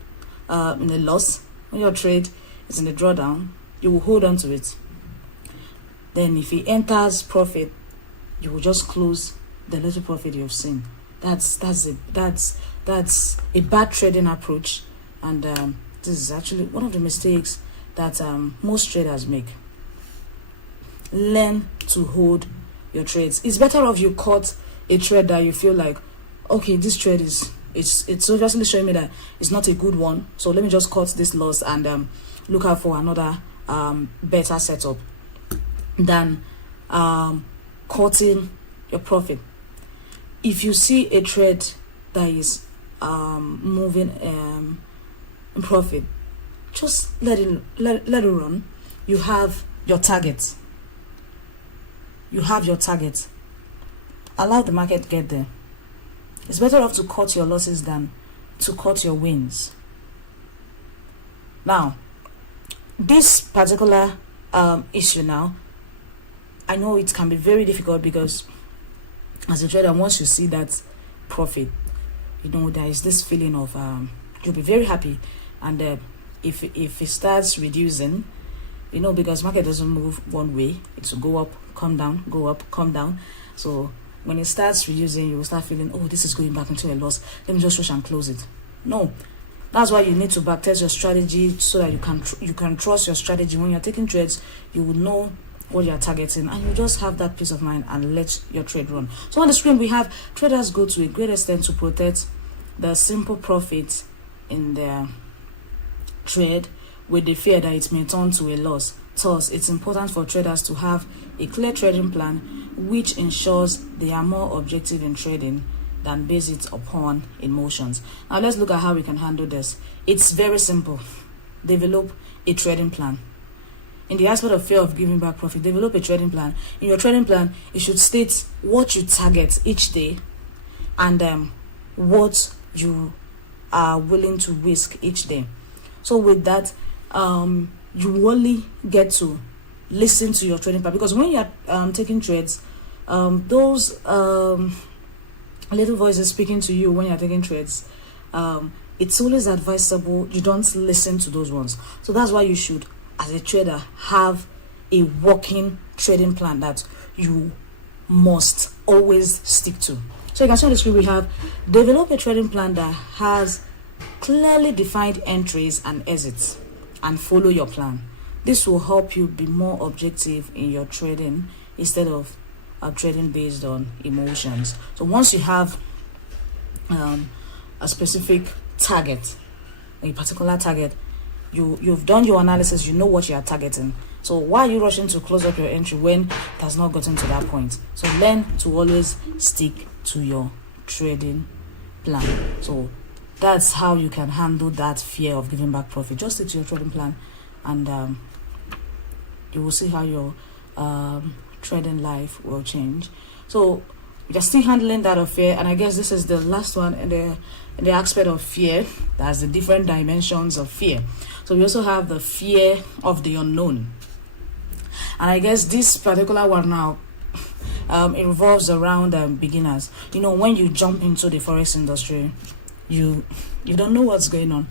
in a loss, when your trade is in the drawdown, you will hold on to it. Then if it enters profit, you will just close the little profit you've seen. That's a bad trading approach, and this is actually one of the mistakes that most traders make. Learn to hold your trades. It's better if you caught a trade that you feel like, okay, this trade it's obviously showing me that it's not a good one, so let me just cut this loss and look out for another better setup than cutting your profit. If you see a trade that is moving in profit, just let it run. You have your target. Allow the market get there. It's better off to cut your losses than to cut your wins. Now, this particular issue now, I know it can be very difficult because as a trader, once you see that profit, there is this feeling of you'll be very happy, and if it starts reducing, because market doesn't move one way, it will go up, come down, go up, come down. So when it starts reducing, you will start feeling, oh, this is going back into a loss, let me just rush and close it. No, that's why you need to backtest your strategy so that you can trust your strategy. When you're taking trades, you will know what you're targeting, and you just have that peace of mind and let your trade run. So on the screen we have traders go to a great extent to protect the simple profit in their trade with the fear that it may turn to a loss. Thus, it's important for traders to have a clear trading plan which ensures they are more objective in trading than base it upon emotions. Now let's look at how we can handle this. It's very simple. Develop a trading plan. In the aspect of fear of giving back profit, develop a trading plan. In your trading plan, it should state what you target each day and what you are willing to risk each day. So with that, you only get to listen to your trading plan, because when you're taking trades, those little voices speaking to you when you're taking trades, it's always advisable you don't listen to those ones. So that's why you should, as a trader, have a working trading plan that you must always stick to. So you can see on the screen we have develop a trading plan that has clearly defined entries and exits, and follow your plan. This will help you be more objective in your trading instead of trading based on emotions. So once you have a specific target, a particular target, you've done your analysis, you know what you are targeting. So why are you rushing to close up your entry when it has not gotten to that point? So learn to always stick to your trading plan. So that's how you can handle that fear of giving back profit. Just stick to your trading plan, and you will see how your trading life will change. So you're still handling that of fear, and I guess this is the last one in the aspect of fear. That's the different dimensions of fear. So we also have the fear of the unknown, and I guess this particular one now it revolves around beginners. You know, when you jump into the forex industry, you don't know what's going on.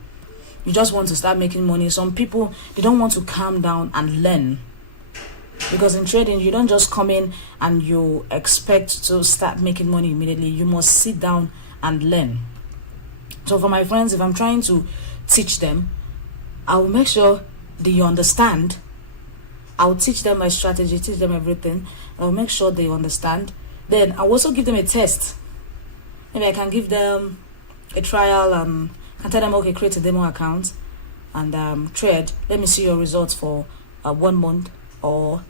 You just want to start making money. Some people, they don't want to calm down and learn, because in trading you don't just come in and you expect to start making money immediately. You must sit down and learn. So for my friends, if I'm trying to teach them, I will make sure they understand. I will teach them my strategy, teach them everything. I will make sure they understand. Then I will also give them a test. Maybe I can give them a trial and can tell them, okay, create a demo account and trade. Let me see your results for 1 month or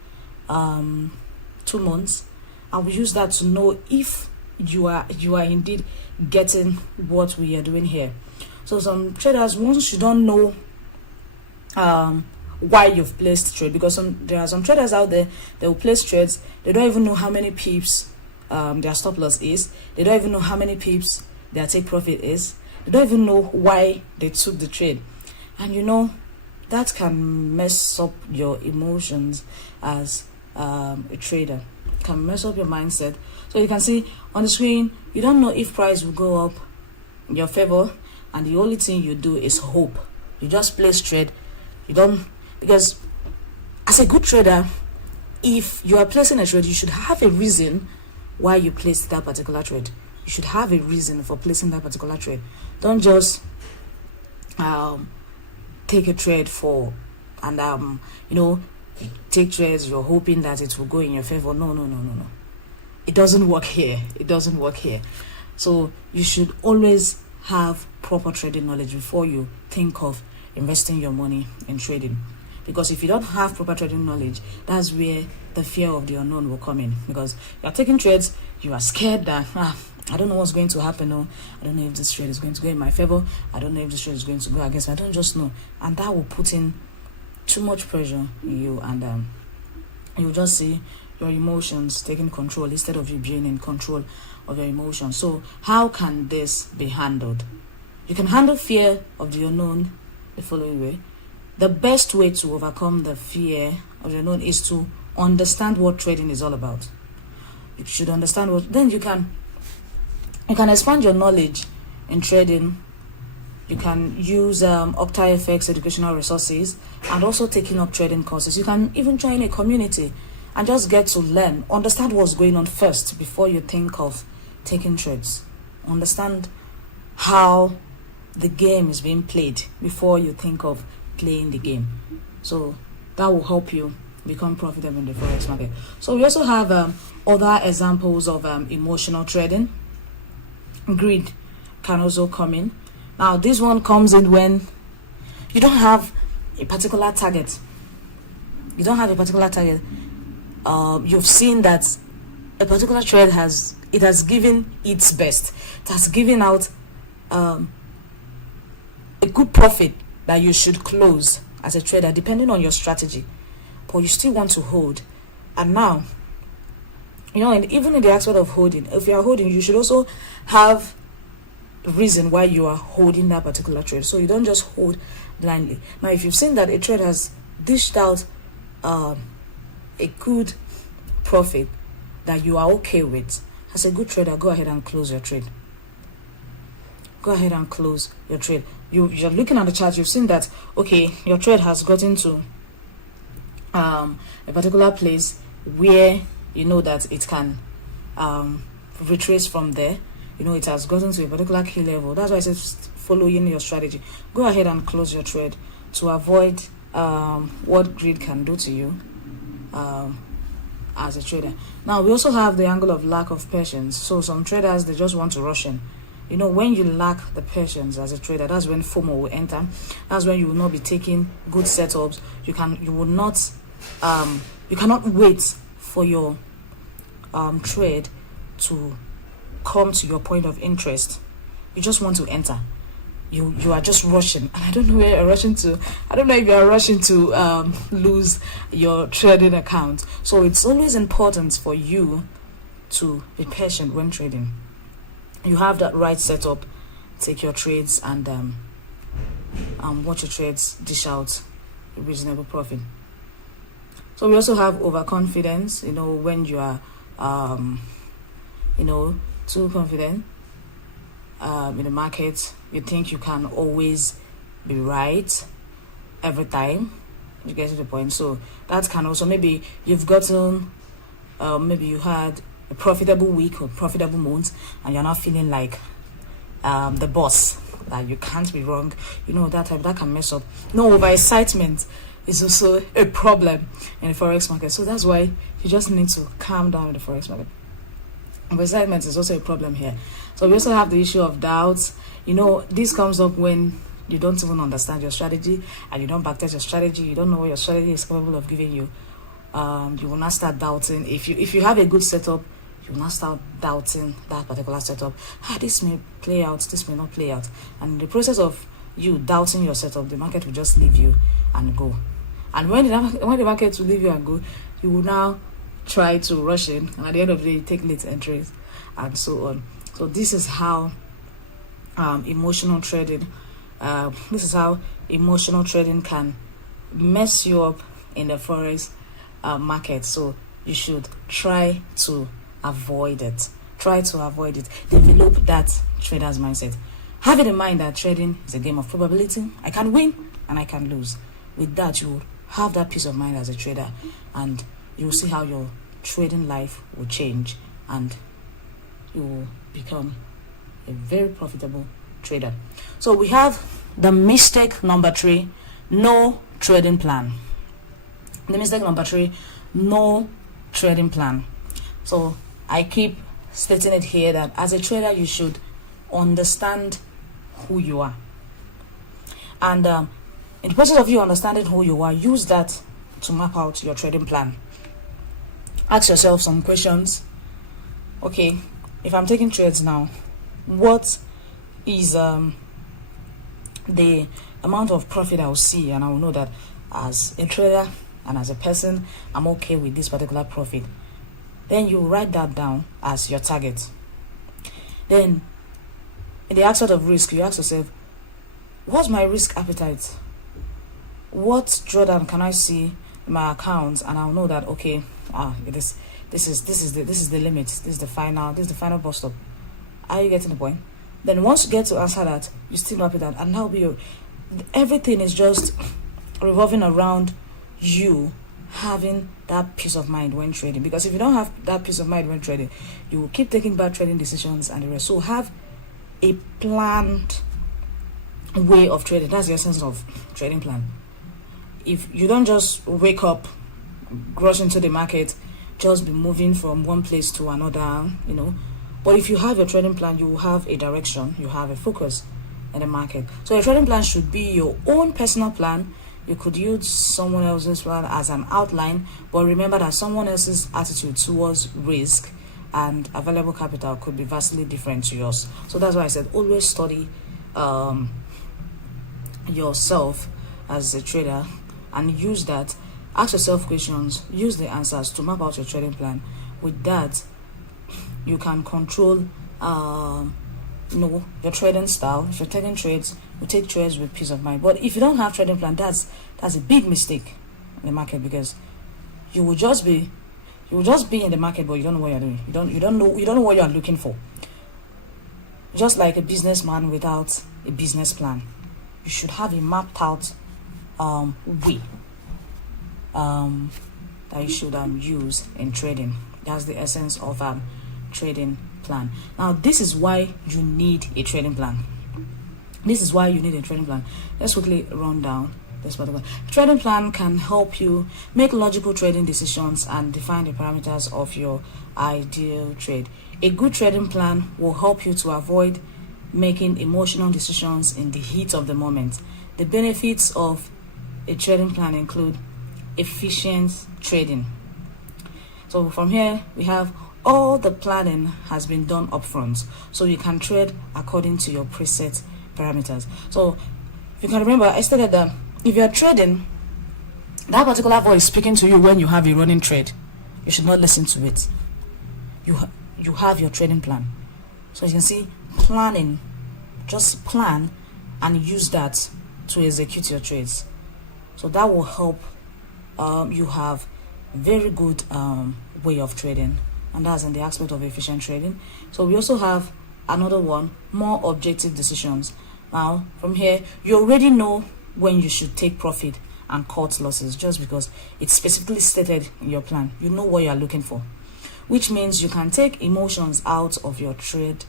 2 months. I will use that to know if you are indeed getting what we are doing here. So some traders, once you don't know why you've placed trade, because there are some traders out there, they will place trades, they don't even know how many pips their stop loss is, they don't even know how many pips their take profit is, they don't even know why they took the trade. And you know, that can mess up your emotions as a trader. It can mess up your mindset. So you can see on the screen, you don't know if price will go up in your favor, and the only thing you do is hope. You just place trade. You don't, because as a good trader, if you are placing a trade, you should have a reason why you placed that particular trade. You should have a reason for placing that particular trade. Don't just take a trade for, and you know, take trades, you're hoping that it will go in your favor. No. It doesn't work here. It doesn't work here. So you should always have proper trading knowledge before you think of investing your money in trading. Because if you don't have proper trading knowledge, that's where the fear of the unknown will come in. Because you're taking trades, you are scared that I don't know what's going to happen. No, I don't know if this trade is going to go in my favor. I don't know if this trade is going to go against me. I don't just know. And that will put in too much pressure in you, and you'll just see your emotions taking control instead of you being in control of your emotions. So how can this be handled? You can handle fear of the unknown the following way. The best way to overcome the fear of the unknown is to understand what trading is all about. You should understand what, then you can expand your knowledge in trading. You can use OctaFX educational resources, and also taking up trading courses. You can even join a community and just get to learn, understand what's going on first before you think of taking trades. Understand how the game is being played before you think of playing the game. So that will help you become profitable in the forex market. So we also have other examples of emotional trading. Greed can also come in. Now this one comes in when you don't have a particular target. You don't have a particular target. You've seen that a particular trade has given its best. It has given out a good profit that you should close as a trader, depending on your strategy. But you still want to hold. And now, and even in the aspect of holding, if you are holding, you should also have a reason why you are holding that particular trade. So you don't just hold blindly. Now, if you've seen that a trade has dished out a good profit that you are okay with, as a good trader, go ahead and close your trade. Go ahead and close your trade. You're looking at the chart, you've seen that, okay, your trade has gotten to a particular place where you know that it can retrace from there. It has gotten to a particular key level. That's why I said following your strategy. Go ahead and close your trade to avoid what greed can do to you as a trader. Now, we also have the angle of lack of patience. So some traders, they just want to rush in. When you lack the patience as a trader, that's when FOMO will enter. That's when you will not be taking good setups. You cannot wait for your trade to come to your point of interest. You just want to enter. You are just rushing, and I don't know where you're rushing to. I don't know if you're rushing to lose your trading account. So it's always important for you to be patient when trading. You have that right setup, take your trades, and watch your trades dish out a reasonable profit. So we also have overconfidence. When you are too confident in the market, you think you can always be right every time. You get to the point. So that can also, maybe you've gotten maybe you had a profitable week or profitable month, and you're not feeling like the boss, that you can't be wrong. That can mess up. Overexcitement is also a problem in the forex market. So that's why you just need to calm down in the forex market. Overexcitement is also a problem here. So we also have the issue of doubts. This comes up when you don't even understand your strategy and you don't backtest your strategy. You don't know what your strategy is capable of giving you. You will not start doubting. If you have a good setup, you will not start doubting that particular setup. This may play out, this may not play out. And in the process of you doubting your setup, the market will just leave you and go. And when the market will leave you and go, you will now try to rush in, and at the end of the day, take late entries and so on. So this is how emotional trading can mess you up in the forex market. So you should try to avoid it. Develop that trader's mindset. Have it in mind that trading is a game of probability. I can win and I can lose. With that, you will have that peace of mind as a trader, and you will see how your trading life will change, and you will become a very profitable trader. So we have the mistake number 3, no trading plan. The mistake number 3, no trading plan. So I keep stating it here that as a trader, you should understand who you are. And in the process of you understanding who you are, use that to map out your trading plan. Ask yourself some questions. Okay, if I'm taking trades now, what is the amount of profit I will see, and I will know that as a trader and as a person, I'm okay with this particular profit. Then you write that down as your target. Then in the aspect of risk, you ask yourself, what's my risk appetite? What drawdown can I see in my account, and I'll know that okay, this is the limit, this is the final bus stop. Are you getting the point? Then once you get to answer that, you still map it out, and now everything is just revolving around you having that peace of mind when trading. Because if you don't have that peace of mind when trading, you will keep taking bad trading decisions and the rest. So have a planned way of trading. That's the essence of trading plan. If you don't just wake up rush into the market, just be moving from one place to another, But if you have your trading plan, you will have a direction, you have a focus in the market. So your trading plan should be your own personal plan. You could use someone else's plan as an outline, but remember that someone else's attitude towards risk and available capital could be vastly different to yours. So that's why I said always study yourself as a trader and use that. Ask yourself questions, use the answers to map out your trading plan. With that, you can control your trading style. If you're taking trades, you take trades with peace of mind. But if you don't have trading plan, that's a big mistake in the market, because you will just be in the market, but you don't know what you're doing. You don't know what you're looking for. Just like a businessman without a business plan, you should have a mapped out way that you should use in trading. That's the essence of trading plan. Now, this is why you need a trading plan. Let's quickly run down this particular. Trading plan can help you make logical trading decisions and define the parameters of your ideal trade. A good trading plan will help you to avoid making emotional decisions in the heat of the moment. The benefits of a trading plan include efficient trading. So from here, we have all the planning has been done upfront, so you can trade according to your preset parameters. So if you can remember, I stated that if you're trading, that particular voice speaking to you when you have a running trade, you should not listen to it. You have your trading plan. So you can see planning, just plan and use that to execute your trades. So that will help you have very good way of trading, and that's in the aspect of efficient trading. So we also have another one, more objective decisions. Now from here, you already know when you should take profit and cut losses, just because it's specifically stated in your plan. You know what you are looking for, which means you can take emotions out of your trade,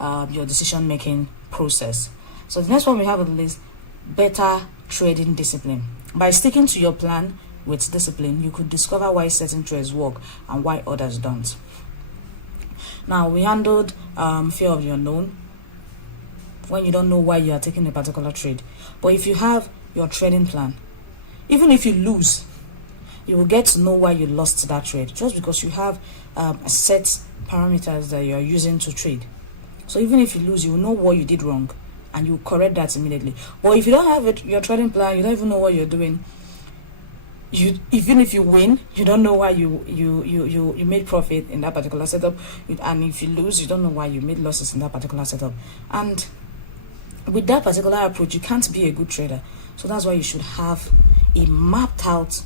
your decision making process. So the next one we have on the list, better trading discipline. By sticking to your plan with discipline, you could discover why certain trades work and why others don't. Now we handled fear of the unknown, when you don't know why you are taking a particular trade. But if you have your trading plan, even if you lose, you will get to know why you lost that trade, just because you have a set parameters that you are using to trade. So even if you lose, you will know what you did wrong and you correct that immediately. But if you don't have your trading plan, you don't even know what you're doing. Even if you win, you don't know why you made profit in that particular setup, and if you lose, you don't know why you made losses in that particular setup. And with that particular approach, you can't be a good trader. So that's why you should have a mapped out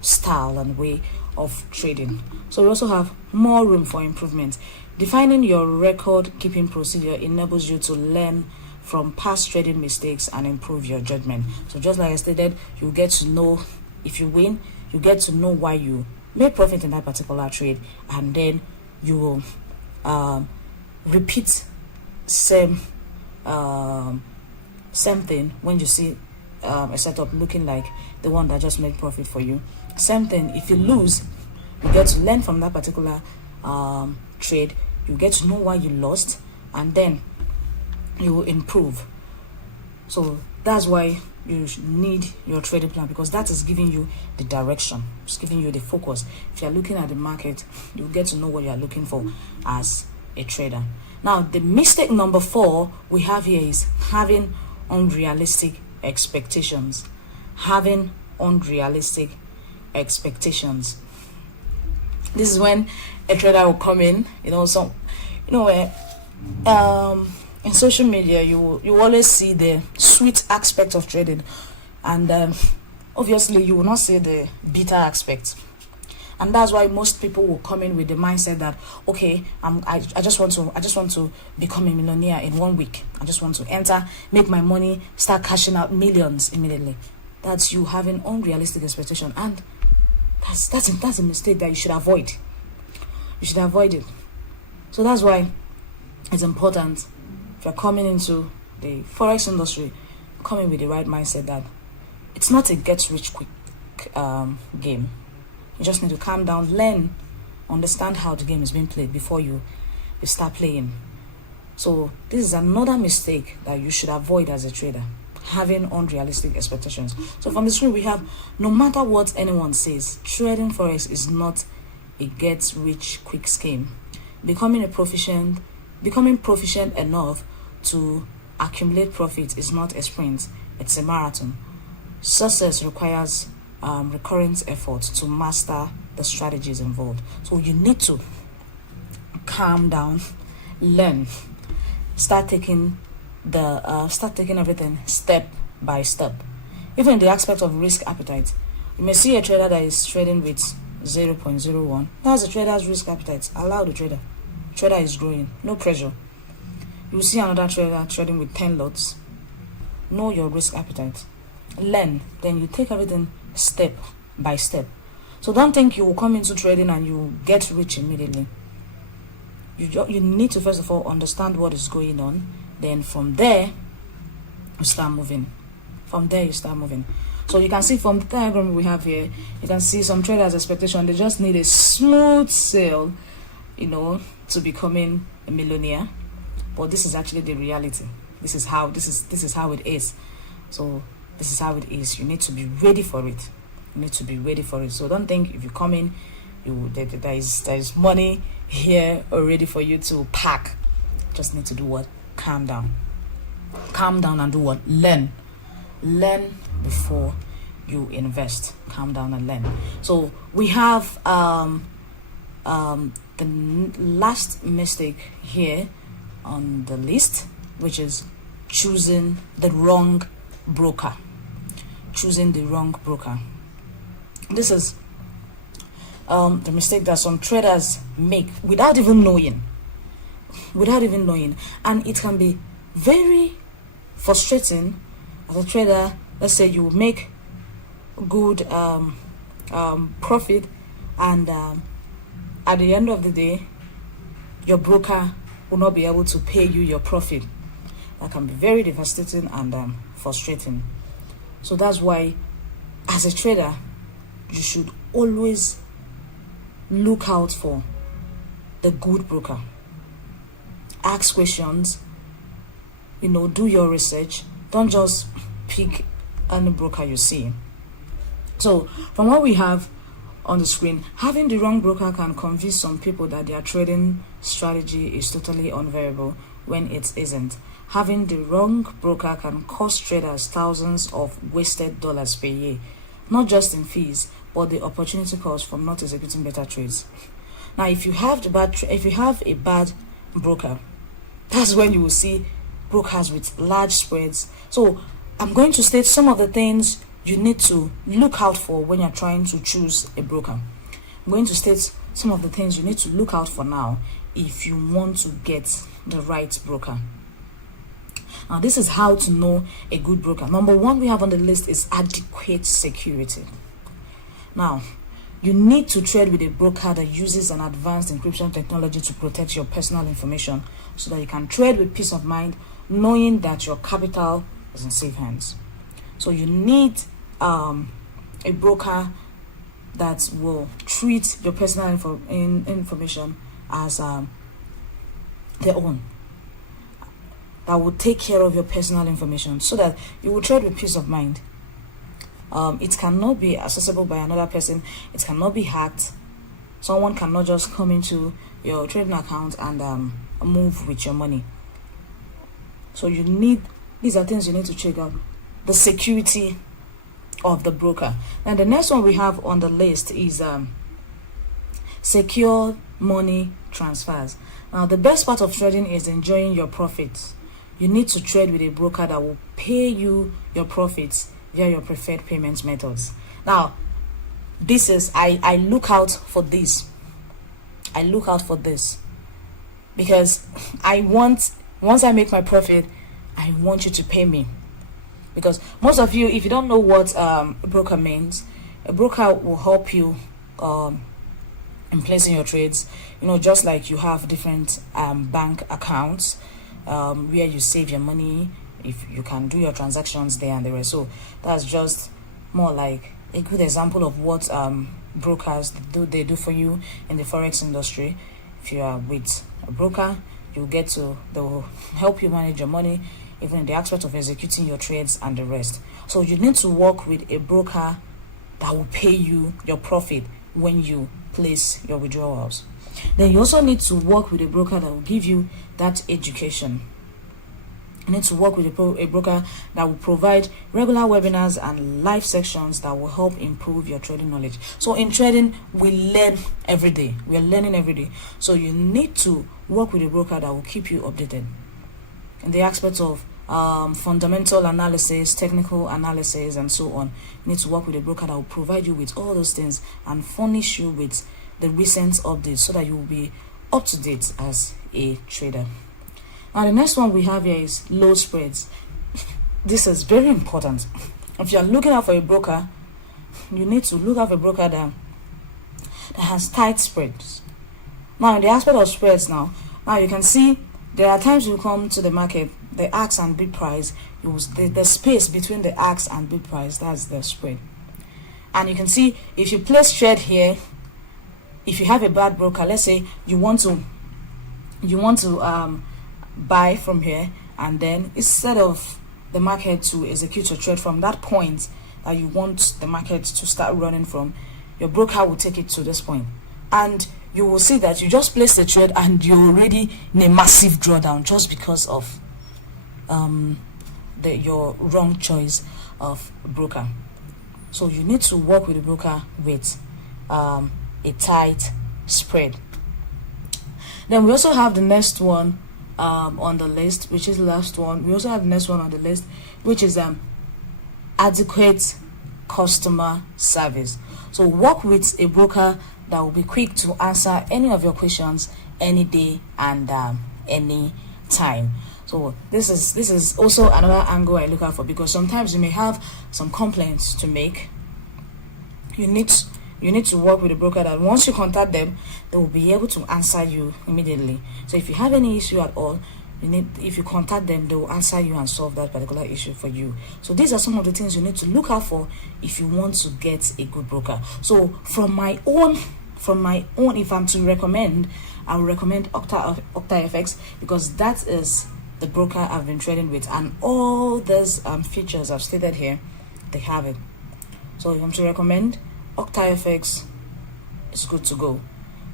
style and way of trading. So we also have more room for improvement. Defining your record keeping procedure enables you to learn from past trading mistakes and improve your judgment. So just like I stated, you get to know, if you win, you get to know why you made profit in that particular trade, and then you will repeat same thing when you see a setup looking like the one that just made profit for you. Same thing, if you lose, you get to learn from that particular trade, you get to know why you lost, and then you will improve. So that's why you need your trading plan, because that is giving you the direction, it's giving you the focus. If you're looking at the market, you get to know what you're looking for as a trader. Now the mistake number 4 we have here is having unrealistic expectations. Having unrealistic expectations. This is when a trader will come in, where in social media you always see the sweet aspect of trading, and obviously you will not see the bitter aspect. And that's why most people will come in with the mindset that, okay, I just want to become a millionaire in 1 week. I just want to enter, make my money, start cashing out millions immediately. That's you having unrealistic expectation, and that's a mistake that you should avoid. You should avoid it. So that's why it's important, if you're coming into the Forex industry, coming with the right mindset that it's not a get rich quick game. You just need to calm down, learn, understand how the game is being played before you start playing. So this is another mistake that you should avoid as a trader, having unrealistic expectations. So from the screen we have, no matter what anyone says, trading Forex is not a get rich quick scheme. Becoming proficient enough to accumulate profit is not a sprint, it's a marathon. Success requires recurrent effort to master the strategies involved. So you need to calm down, learn, start taking everything step by step. Even in the aspect of risk appetite, you may see a trader that is trading with 0.01. That's the trader's risk appetite. Allow the trader. Trader is growing, no pressure. You will see another trader trading with 10 lots. Know your risk appetite. Learn, then you take everything step by step. So don't think you will come into trading and you get rich immediately. You need to first of all understand what is going on. Then from there, you start moving. So you can see from the diagram we have here, you can see some traders' expectation, they just need a smooth sale, to becoming a millionaire. But this is actually the reality. This is how it is. So this is how it is. You need to be ready for it. So don't think if you come in, there is money here already for you to pack. Just need to do what? Calm down and do what? Learn before you invest. Calm down and learn. So we have the last mistake here on the list, which is choosing the wrong broker. This is the mistake that some traders make without even knowing, and it can be very frustrating as a trader. Let's say you make good profit, and at the end of the day, your broker will not be able to pay you your profit. That can be very devastating and frustrating. So that's why, as a trader, you should always look out for the good broker. Ask questions, do your research. Don't just pick any broker you see. So from what we have on the screen, having the wrong broker can convince some people that their trading strategy is totally unviable when it isn't. Having the wrong broker can cost traders thousands of wasted dollars per year, not just in fees, but the opportunity cost from not executing better trades. Now, if you have a bad broker, that's when you will see brokers with large spreads. So I'm going to state some of the things you need to look out for when you're trying to choose a broker. I'm going to state some of the things you need to look out for now if you want to get the right broker. Now, this is how to know a good broker. Number one we have on the list is adequate security. Now, you need to trade with a broker that uses an advanced encryption technology to protect your personal information so that you can trade with peace of mind, knowing that your capital is in safe hands. So you need a broker that will treat your personal information as their own, that will take care of your personal information so that you will trade with peace of mind. It cannot be accessible by another person. It cannot be hacked. Someone cannot just come into your trading account and move with your money. So these are things you need to check out. The security of the broker. Now the next one we have on the list is secure money transfers. Now the best part of trading is enjoying your profits. You need to trade with a broker that will pay you your profits via your preferred payment methods. Now this is I look out for this. Because once I make my profit, I want you to pay me. Because most of you, if you don't know what a broker means, a broker will help you in placing your trades. Just like you have different bank accounts where you save your money, if you can do your transactions there and there. So that's just more like a good example of what brokers do for you in the forex industry. If you are with a broker, they will help you manage your money, even in the aspect of executing your trades and the rest. So you need to work with a broker that will pay you your profit when you place your withdrawals. Then you also need to work with a broker that will give you that education. You need to work with a broker that will provide regular webinars and live sections that will help improve your trading knowledge. So in trading, we learn every day. We are learning every day. So you need to work with a broker that will keep you updated in the aspect of fundamental analysis, technical analysis, and so on. You need to work with a broker that will provide you with all those things and furnish you with the recent updates so that you will be up to date as a trader. Now the next one we have here is low spreads. This is very important. If you are looking out for a broker, you need to look out for a broker that has tight spreads. Now in the aspect of spreads, now you can see there are times you come to the market, the ask and bid price, the space between the ask and bid price, that's the spread. And you can see if you place trade here, if you have a bad broker, let's say you want to buy from here, and then instead of the market to execute your trade from that point that you want the market to start running from, your broker will take it to this point, and you will see that you just place the trade and you're already in a massive drawdown just because of your wrong choice of broker. So you need to work with a broker with a tight spread. Then we also have the next one on the list, which is the last one. We also have the next one on the list, which is adequate customer service. So work with a broker that will be quick to answer any of your questions any day and any time. So this is also another angle I look out for, because sometimes you may have some complaints to make. You need to work with a broker that once you contact them, they will be able to answer you immediately. So if you have any issue at all, if you contact them, they will answer you and solve that particular issue for you. So these are some of the things you need to look out for if you want to get a good broker. So from my own, if I'm to recommend, I will recommend OctaFX, because that is the broker I've been trading with, and all those features I've stated here, they have it. So if I'm to recommend, OctaFX is good to go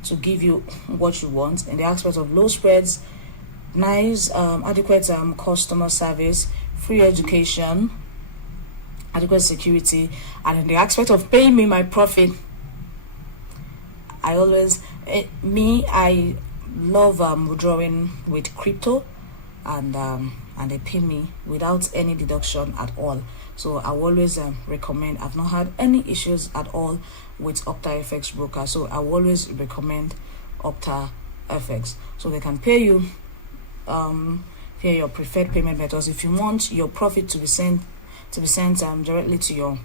to give you what you want in the aspect of low spreads, nice adequate customer service, free education, adequate security, and in the aspect of paying me my profit. I love withdrawing with crypto, and they pay me without any deduction at all. So I will always recommend. I've not had any issues at all with OctaFX broker, so I will always recommend OctaFX. So they can pay you your preferred payment methods. If you want your profit to be sent directly to your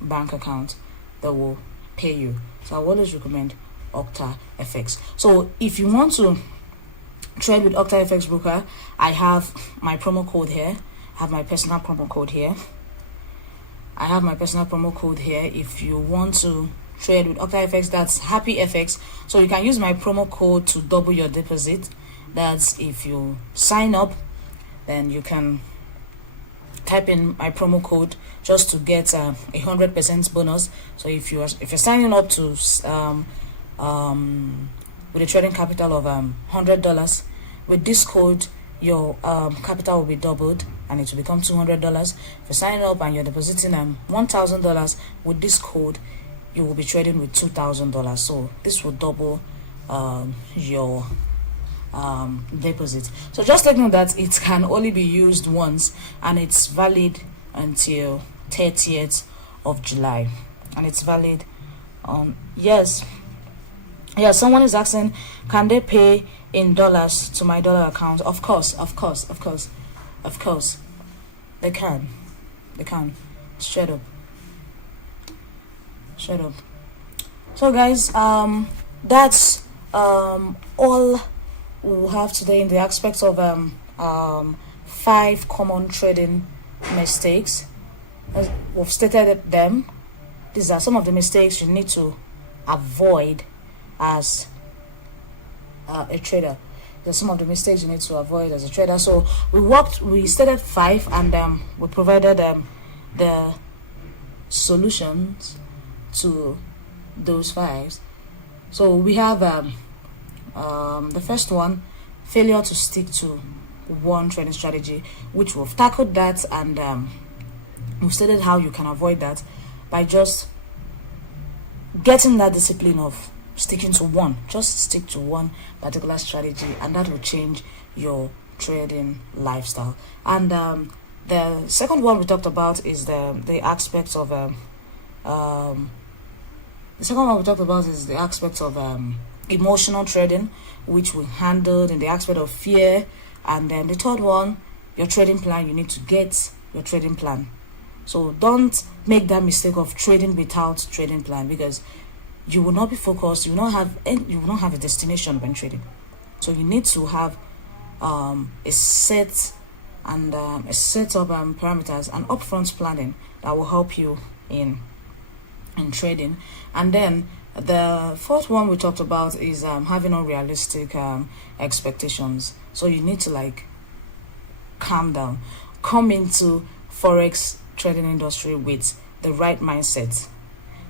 bank account, they will pay you. So I will always recommend OctaFX. So if you want to trade with OctaFX broker, I have my promo code here. I have my personal promo code here. If you want to trade with OctaFX, that's HappyFX. So you can use my promo code to double your deposit. That's if you sign up, then you can type in my promo code just to get 100% bonus. So if you're signing up to with a trading capital of $100, with this code your capital will be doubled and it will become $200. If you're signing up and you're depositing $1,000, with this code you will be trading with $2,000. So this will double your deposit. So just take note that it can only be used once, and it's valid until 30th of July, and it's valid on someone is asking, can they pay in dollars to my dollar account? Of course they can. Straight up. So guys, that's all we'll have today in the aspect of 5 common trading mistakes. We've stated them, these are some of the mistakes you need to avoid as a trader. There's some of the mistakes you need to avoid as a trader. So we stated 5, and we provided the solutions to those 5. So we have the first one, failure to stick to one trading strategy, which we've tackled that, and we've stated how you can avoid that by just getting that discipline of sticking to one. Just stick to one particular strategy, and that will change your trading lifestyle. And the second one we talked about is the aspects of emotional trading, which we handled in the aspect of fear. And then the third one, your trading plan. You need to get your trading plan. So don't make that mistake of trading without trading plan, because you will not be focused. You will not have a destination when trading. So you need to have a set of parameters and upfront planning that will help you in trading. And then the fourth one we talked about is having unrealistic expectations. So you need to calm down, come into Forex trading industry with the right mindset.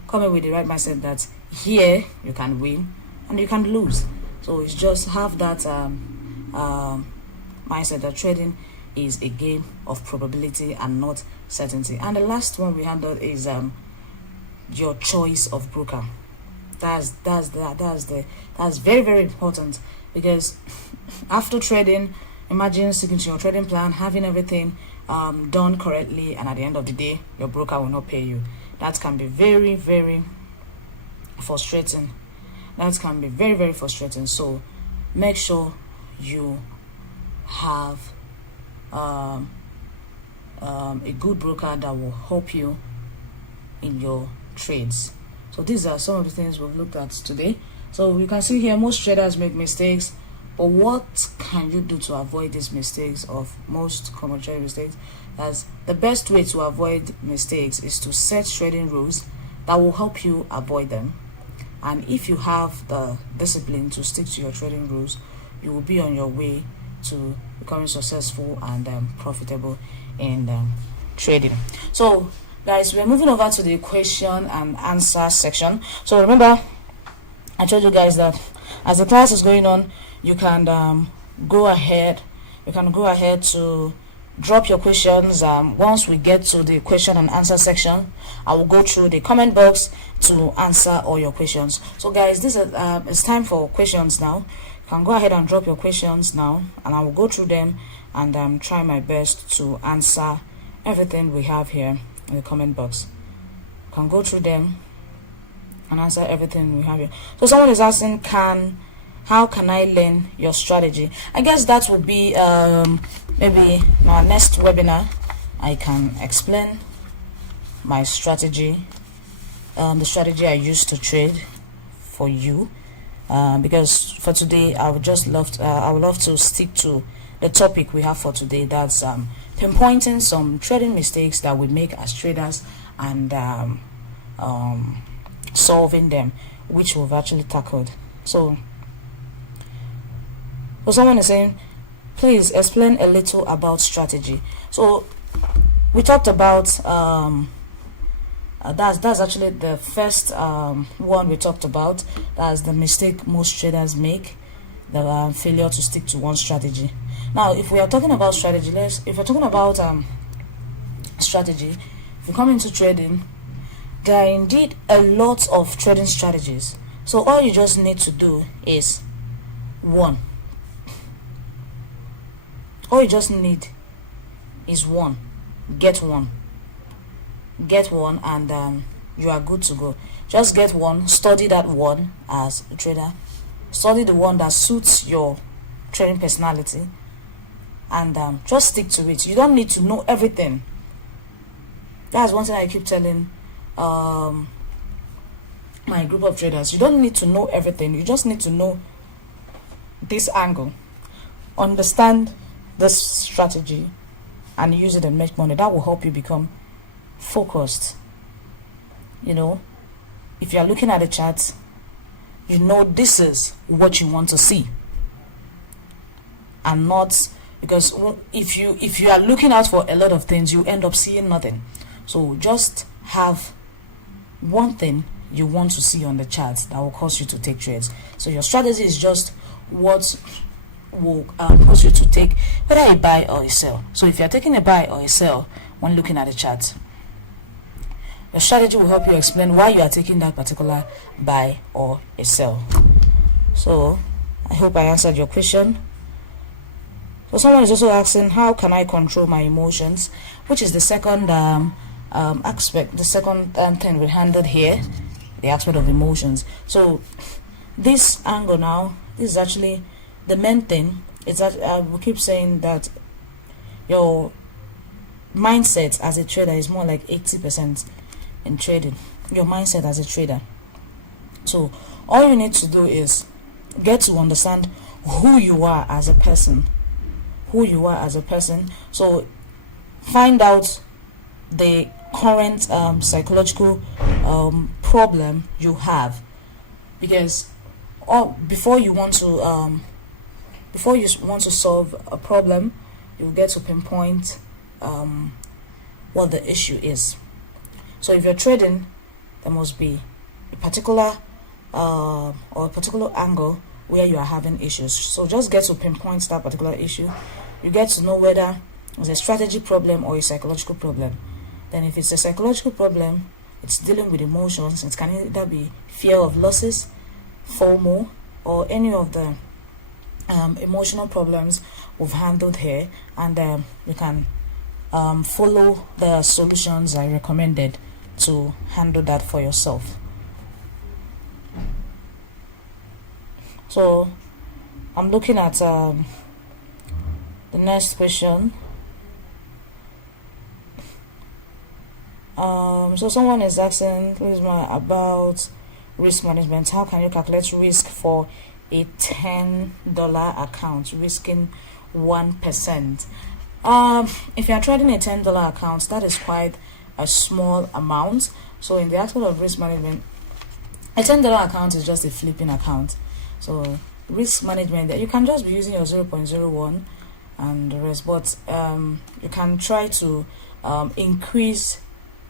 Come in with the right mindset that here you can win and you can lose. So it's just have that mindset that trading is a game of probability and not certainty. And the last one we handled is your choice of broker. That's very, very important, because after trading, imagine sticking to your trading plan, having everything done correctly, and at the end of the day your broker will not pay you. That can be very, very frustrating. So make sure you have a good broker that will help you in your trades. So these are some of the things we've looked at today. So you can see here, most traders make mistakes, but what can you do to avoid these mistakes of most common trading mistakes? As the best way to avoid mistakes is to set trading rules that will help you avoid them. And if you have the discipline to stick to your trading rules, you will be on your way to becoming successful and profitable in trading. So guys, we're moving over to the question and answer section. So remember, I told you guys that as the class is going on, you can go ahead to drop your questions. Once we get to the question and answer section, I will go through the comment box to answer all your questions. So guys, this is it's time for questions now. You can go ahead and drop your questions now, and I will go through them and try my best to answer everything we have here in the comment box. You can go through them and answer everything we have here. So someone is asking, how can I learn your strategy? I guess that will be maybe in our next webinar. I can explain my strategy, the strategy I used to trade for you, because for today I would love to stick to the topic we have for today. That's pinpointing some trading mistakes that we make as traders and solving them, which we've actually tackled. So someone is saying, please explain a little about strategy. So we talked about that's actually the first one we talked about. That's the mistake most traders make, the failure to stick to one strategy. Now, if we are talking about strategy, if we're talking about strategy, if you come into trading, there are indeed a lot of trading strategies. So all you just need to do is one. All you just need is one. Get one, and you are good to go. Just get one, study that one as a trader, study the one that suits your trading personality, and just stick to it. You don't need to know everything. That's one thing I keep telling my group of traders. You don't need to know everything. You just need to know this angle, understand this strategy, and use it and make money. That will help you become focused you know, if you are looking at the chart, you know this is what you want to see, and not, because if you are looking out for a lot of things, you end up seeing nothing. So just have one thing you want to see on the chart that will cause you to take trades. So your strategy is just what will cause you to take, whether you buy or you sell. So if you're taking a buy or a sell when looking at the chart, your strategy will help you explain why you are taking that particular buy or a sell. So I hope I answered your question. So someone is also asking, how can I control my emotions, which is the second aspect, the second thing we handled here, the aspect of emotions. So this angle now, this is actually the main thing. It's that we keep saying that your mindset as a trader is more like 80% in trading. Your mindset as a trader. So all you need to do is get to understand who you are as a person. So find out the current psychological problem you have, because before you want to solve a problem, you get to pinpoint what the issue is. So if you're trading, there must be a particular angle where you are having issues. So just get to pinpoint that particular issue. You get to know whether it's a strategy problem or a psychological problem. Then if it's a psychological problem, it's dealing with emotions. It can either be fear of losses, FOMO, or any of the emotional problems we've handled here, and you can follow the solutions I recommended to handle that for yourself. So I'm looking at the next question. So someone is asking about risk management. How can you calculate risk for a $10 account, risking 1%? If you are trading a $10 account, that is quite a small amount. So in the aspect of risk management, a $10 account is just a flipping account. So risk management, you can just be using your 0.01 and the rest, but you can try to increase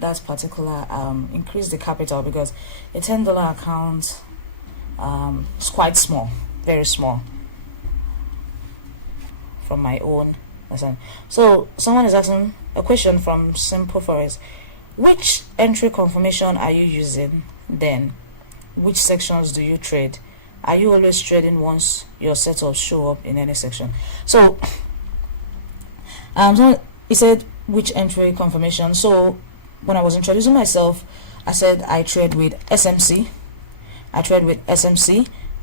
that particular increase the capital, because a $10 account is quite small, very small from my own lesson. So someone is asking a question from Simple Forex: which entry confirmation are you using? Then which sections do you trade? Are you always trading once your setups show up in any section? So he said which entry confirmation. So when I was introducing myself, I said I trade with SMC.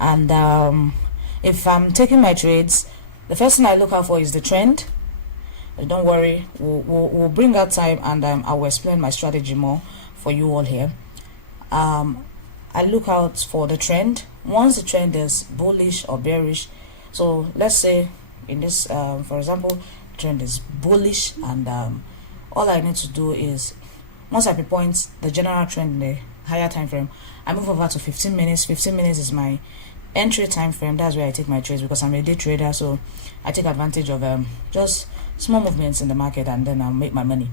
And if I'm taking my trades, the first thing I look out for is the trend. Don't worry, we'll bring out time, and I will explain my strategy more for you all here. I look out for the trend. Once the trend is bullish or bearish, so let's say in this for example, trend is bullish, and all I need to do is, once I pinpoint the general trend in the higher time frame, I move over to 15 minutes. 15 minutes is my entry time frame. That's where I take my trades, because I'm a day trader, so I take advantage of just small movements in the market, and then I'll make my money.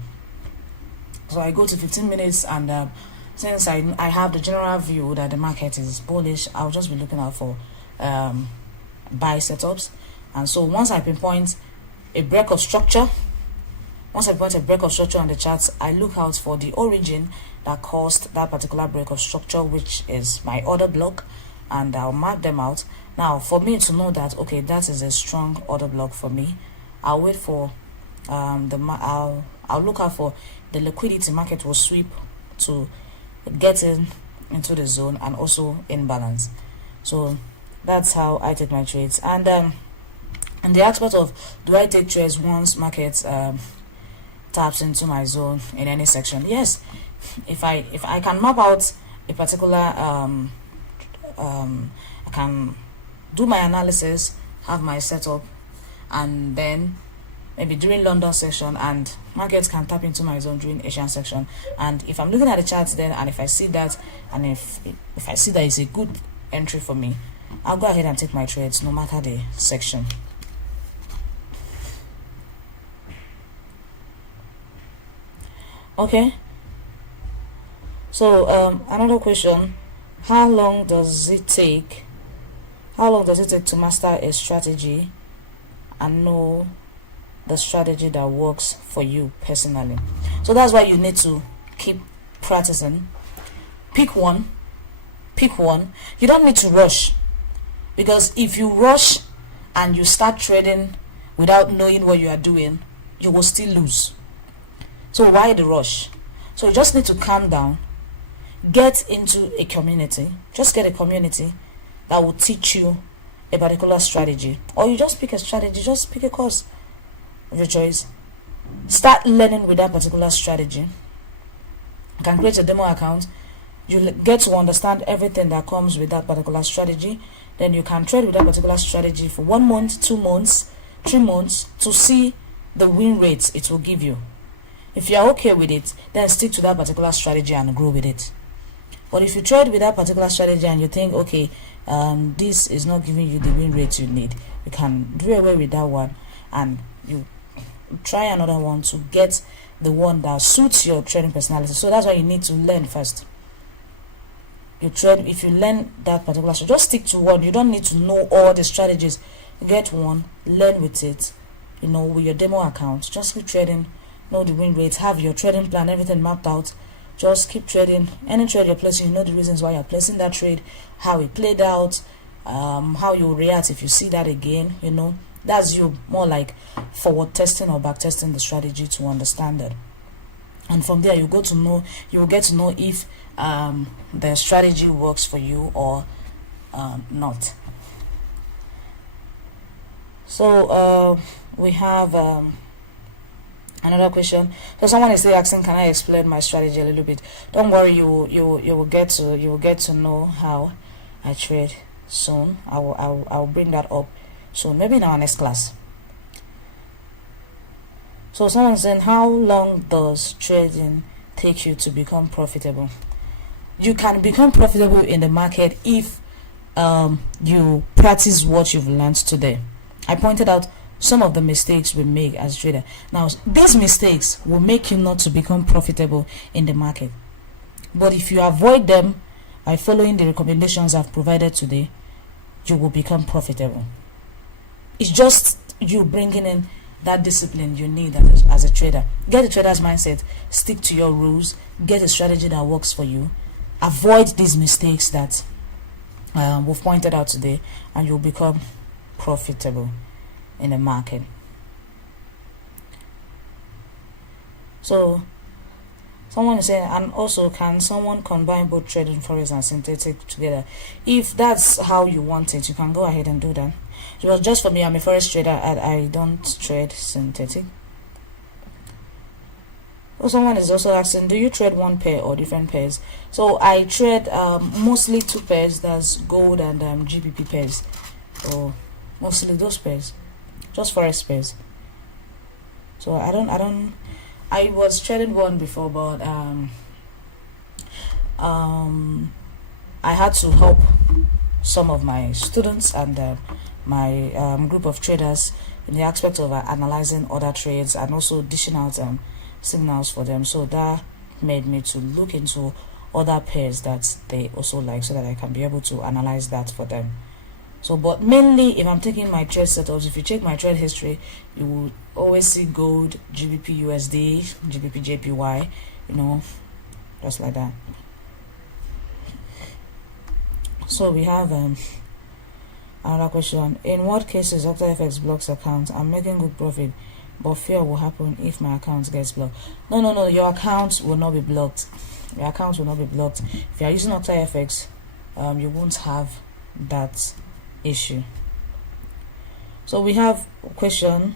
So I go to 15 minutes, and since I have the general view that the market is bullish, I'll just be looking out for buy setups. And so once I pinpoint a break of structure, on the charts, I look out for the origin that caused that particular break of structure, which is my order block, and I'll mark them out. Now, for me to know that, okay, that is a strong order block for me, I'll wait for I'll look out for the liquidity market will sweep to get into the zone, and also in balance. So that's how I take my trades. And in the aspect of, do I take trades once market taps into my zone in any section? Yes. If I can map out a particular I can do my analysis, have my setup, and then maybe during London session, and markets can tap into my zone during Asian section. And if I'm looking at the charts then, and if I see that, and if I see that is a good entry for me, I'll go ahead and take my trades no matter the section. Okay, so another question: how long does it take to master a strategy and know the strategy that works for you personally? So that's why you need to keep practicing. Pick one. You don't need to rush, because if you rush and you start trading without knowing what you are doing, you will still lose. So why the rush? So you just need to calm down, get into a community, just get a community that will teach you a particular strategy, or you just pick a strategy, just pick a course of your choice, start learning with that particular strategy. You can create a demo account, you get to understand everything that comes with that particular strategy, then you can trade with that particular strategy for 1 month, 2 months, 3 months to see the win rates it will give you. If you are okay with it, then stick to that particular strategy and grow with it. But if you trade with that particular strategy and you think, okay, this is not giving you the win rates you need, you can do away with that one and you try another one to get the one that suits your trading personality. So that's why you need to learn first. You trade, if you learn that particular strategy, just stick to one. You don't need to know all the strategies. Get one, learn with it, with your demo account. Just keep trading, know the win rates, have your trading plan, everything mapped out. Just keep trading. Any trade you're placing, you know the reasons why you're placing that trade, how it played out, how you react if you see that again. That's you more like forward testing or back testing the strategy to understand it. And from there you will get to know if the strategy works for you or not. So we have another question. So someone is still asking, can I explain my strategy a little bit? Don't worry, you will get to know how I trade soon. I'll bring that up soon, maybe in our next class. So someone's saying, how long does trading take you to become profitable? You can become profitable in the market if you practice what you've learned today. I pointed out some of the mistakes we make as trader. Now, these mistakes will make you not to become profitable in the market. But if you avoid them by following the recommendations I've provided today, you will become profitable. It's just you bringing in that discipline you need as a trader. Get a trader's mindset, stick to your rules, get a strategy that works for you, avoid these mistakes that we've pointed out today, and you'll become profitable in the market. So someone is saying, and also, can someone combine both trading forex and synthetic together? If that's how you want it, you can go ahead and do that. Well, just for me, I'm a forex trader and I don't trade synthetic. So someone is also asking, do you trade one pair or different pairs? So I trade mostly 2 pairs, that's gold and GBP pairs. So mostly those pairs, just forex pairs. So I was trading one before, but I had to help some of my students and my group of traders in the aspect of analyzing other trades and also dishing out signals for them. So that made me to look into other pairs that they also like, so that I can be able to analyze that for them. So, but mainly, if I'm taking my trade setups, if you check my trade history, you will always see gold, GBP USD, GBP JPY, just like that. So we have another question. In what cases OctaFX blocks accounts? I'm making good profit, but fear will happen if my account gets blocked. No, your account will not be blocked. Your account will not be blocked. If you are using OctaFX, you won't have that issue. So we have a question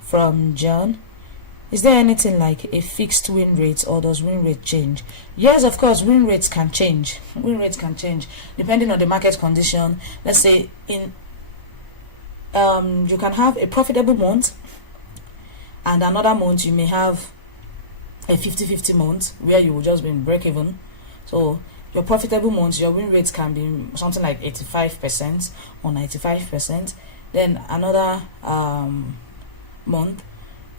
from John. Is there anything like a fixed win rate, or does win rate change? Yes, of course, win rates can change. Win rates can change depending on the market condition. Let's say you can have a profitable month and another month you may have a 50-50 month where you will just be in break even. So your profitable months, your win rate can be something like 85% or 95%. Then another month,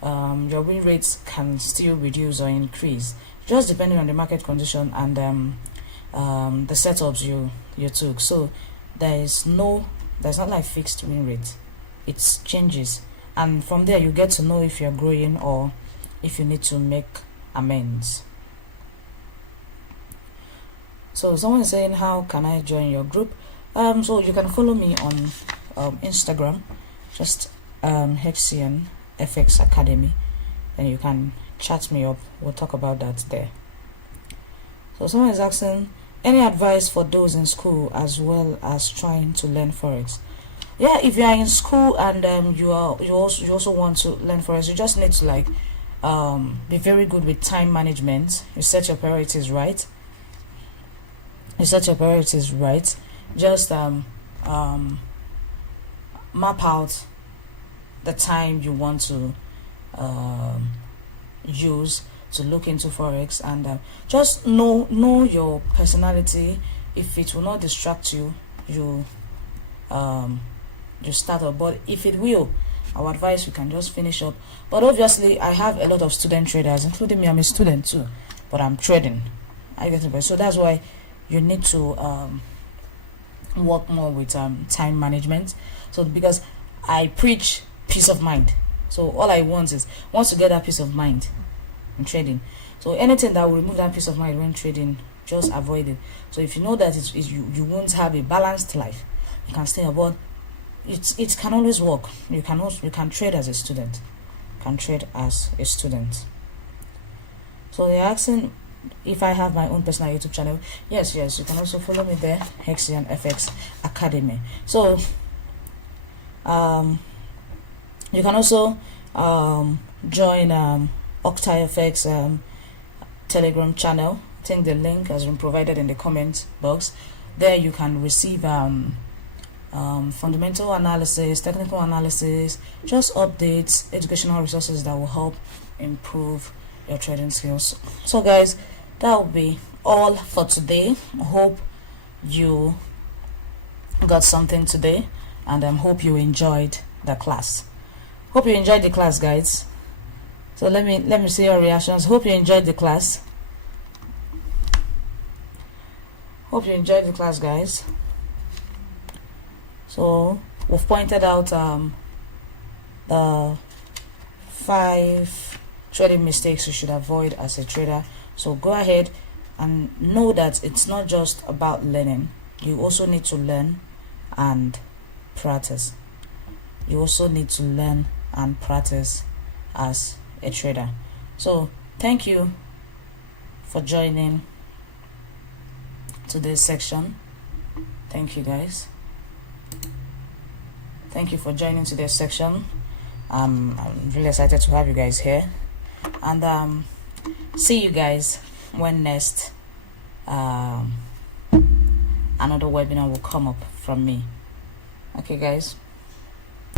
your win rates can still reduce or increase, just depending on the market condition and the setups you took. So there's not like fixed win rate, it changes, and from there you get to know if you're growing or if you need to make amends. So someone is saying, how can I join your group? So you can follow me on Instagram, just HCNFX Academy, and you can chat me up. We'll talk about that there. So someone is asking, any advice for those in school as well as trying to learn Forex? Yeah, if you are in school and you also want to learn Forex, you just need to like be very good with time management. You set your priorities right. Just map out the time you want to use to look into Forex, and just know your personality. If it will not distract you, you start up, but if it will, our advice, you can just finish up. But obviously I have a lot of student traders, including me. I'm a student too, but I'm trading. I get it. So that's why you need to work more with time management. So because I preach peace of mind, so all I want is once you get that peace of mind in trading, so anything that will remove that peace of mind when trading, just avoid it. So if you know that you won't have a balanced life, you can stay aboard. It can always work. You can trade as a student. So they're asking if I have my own personal YouTube channel. Yes, you can also follow me there, HCNFX Academy. So you can also join OctaFX Telegram channel. I think the link has been provided in the comment box. There you can receive fundamental analysis, technical analysis, just updates, educational resources that will help improve your trading skills. So guys, that will be all for today. I hope you got something today, and I hope you enjoyed the class. Hope you enjoyed the class, guys. So let me see your reactions. Hope you enjoyed the class. Hope you enjoyed the class, guys. So we've pointed out the 5 trading mistakes you should avoid as a trader. So go ahead and know that it's not just about learning. You also need to learn and practice. As a trader. So thank you for joining today's section. Thank you, guys. Thank you for joining today's section. I'm really excited to have you guys here, and see you guys when next another webinar will come up from me. Okay, guys.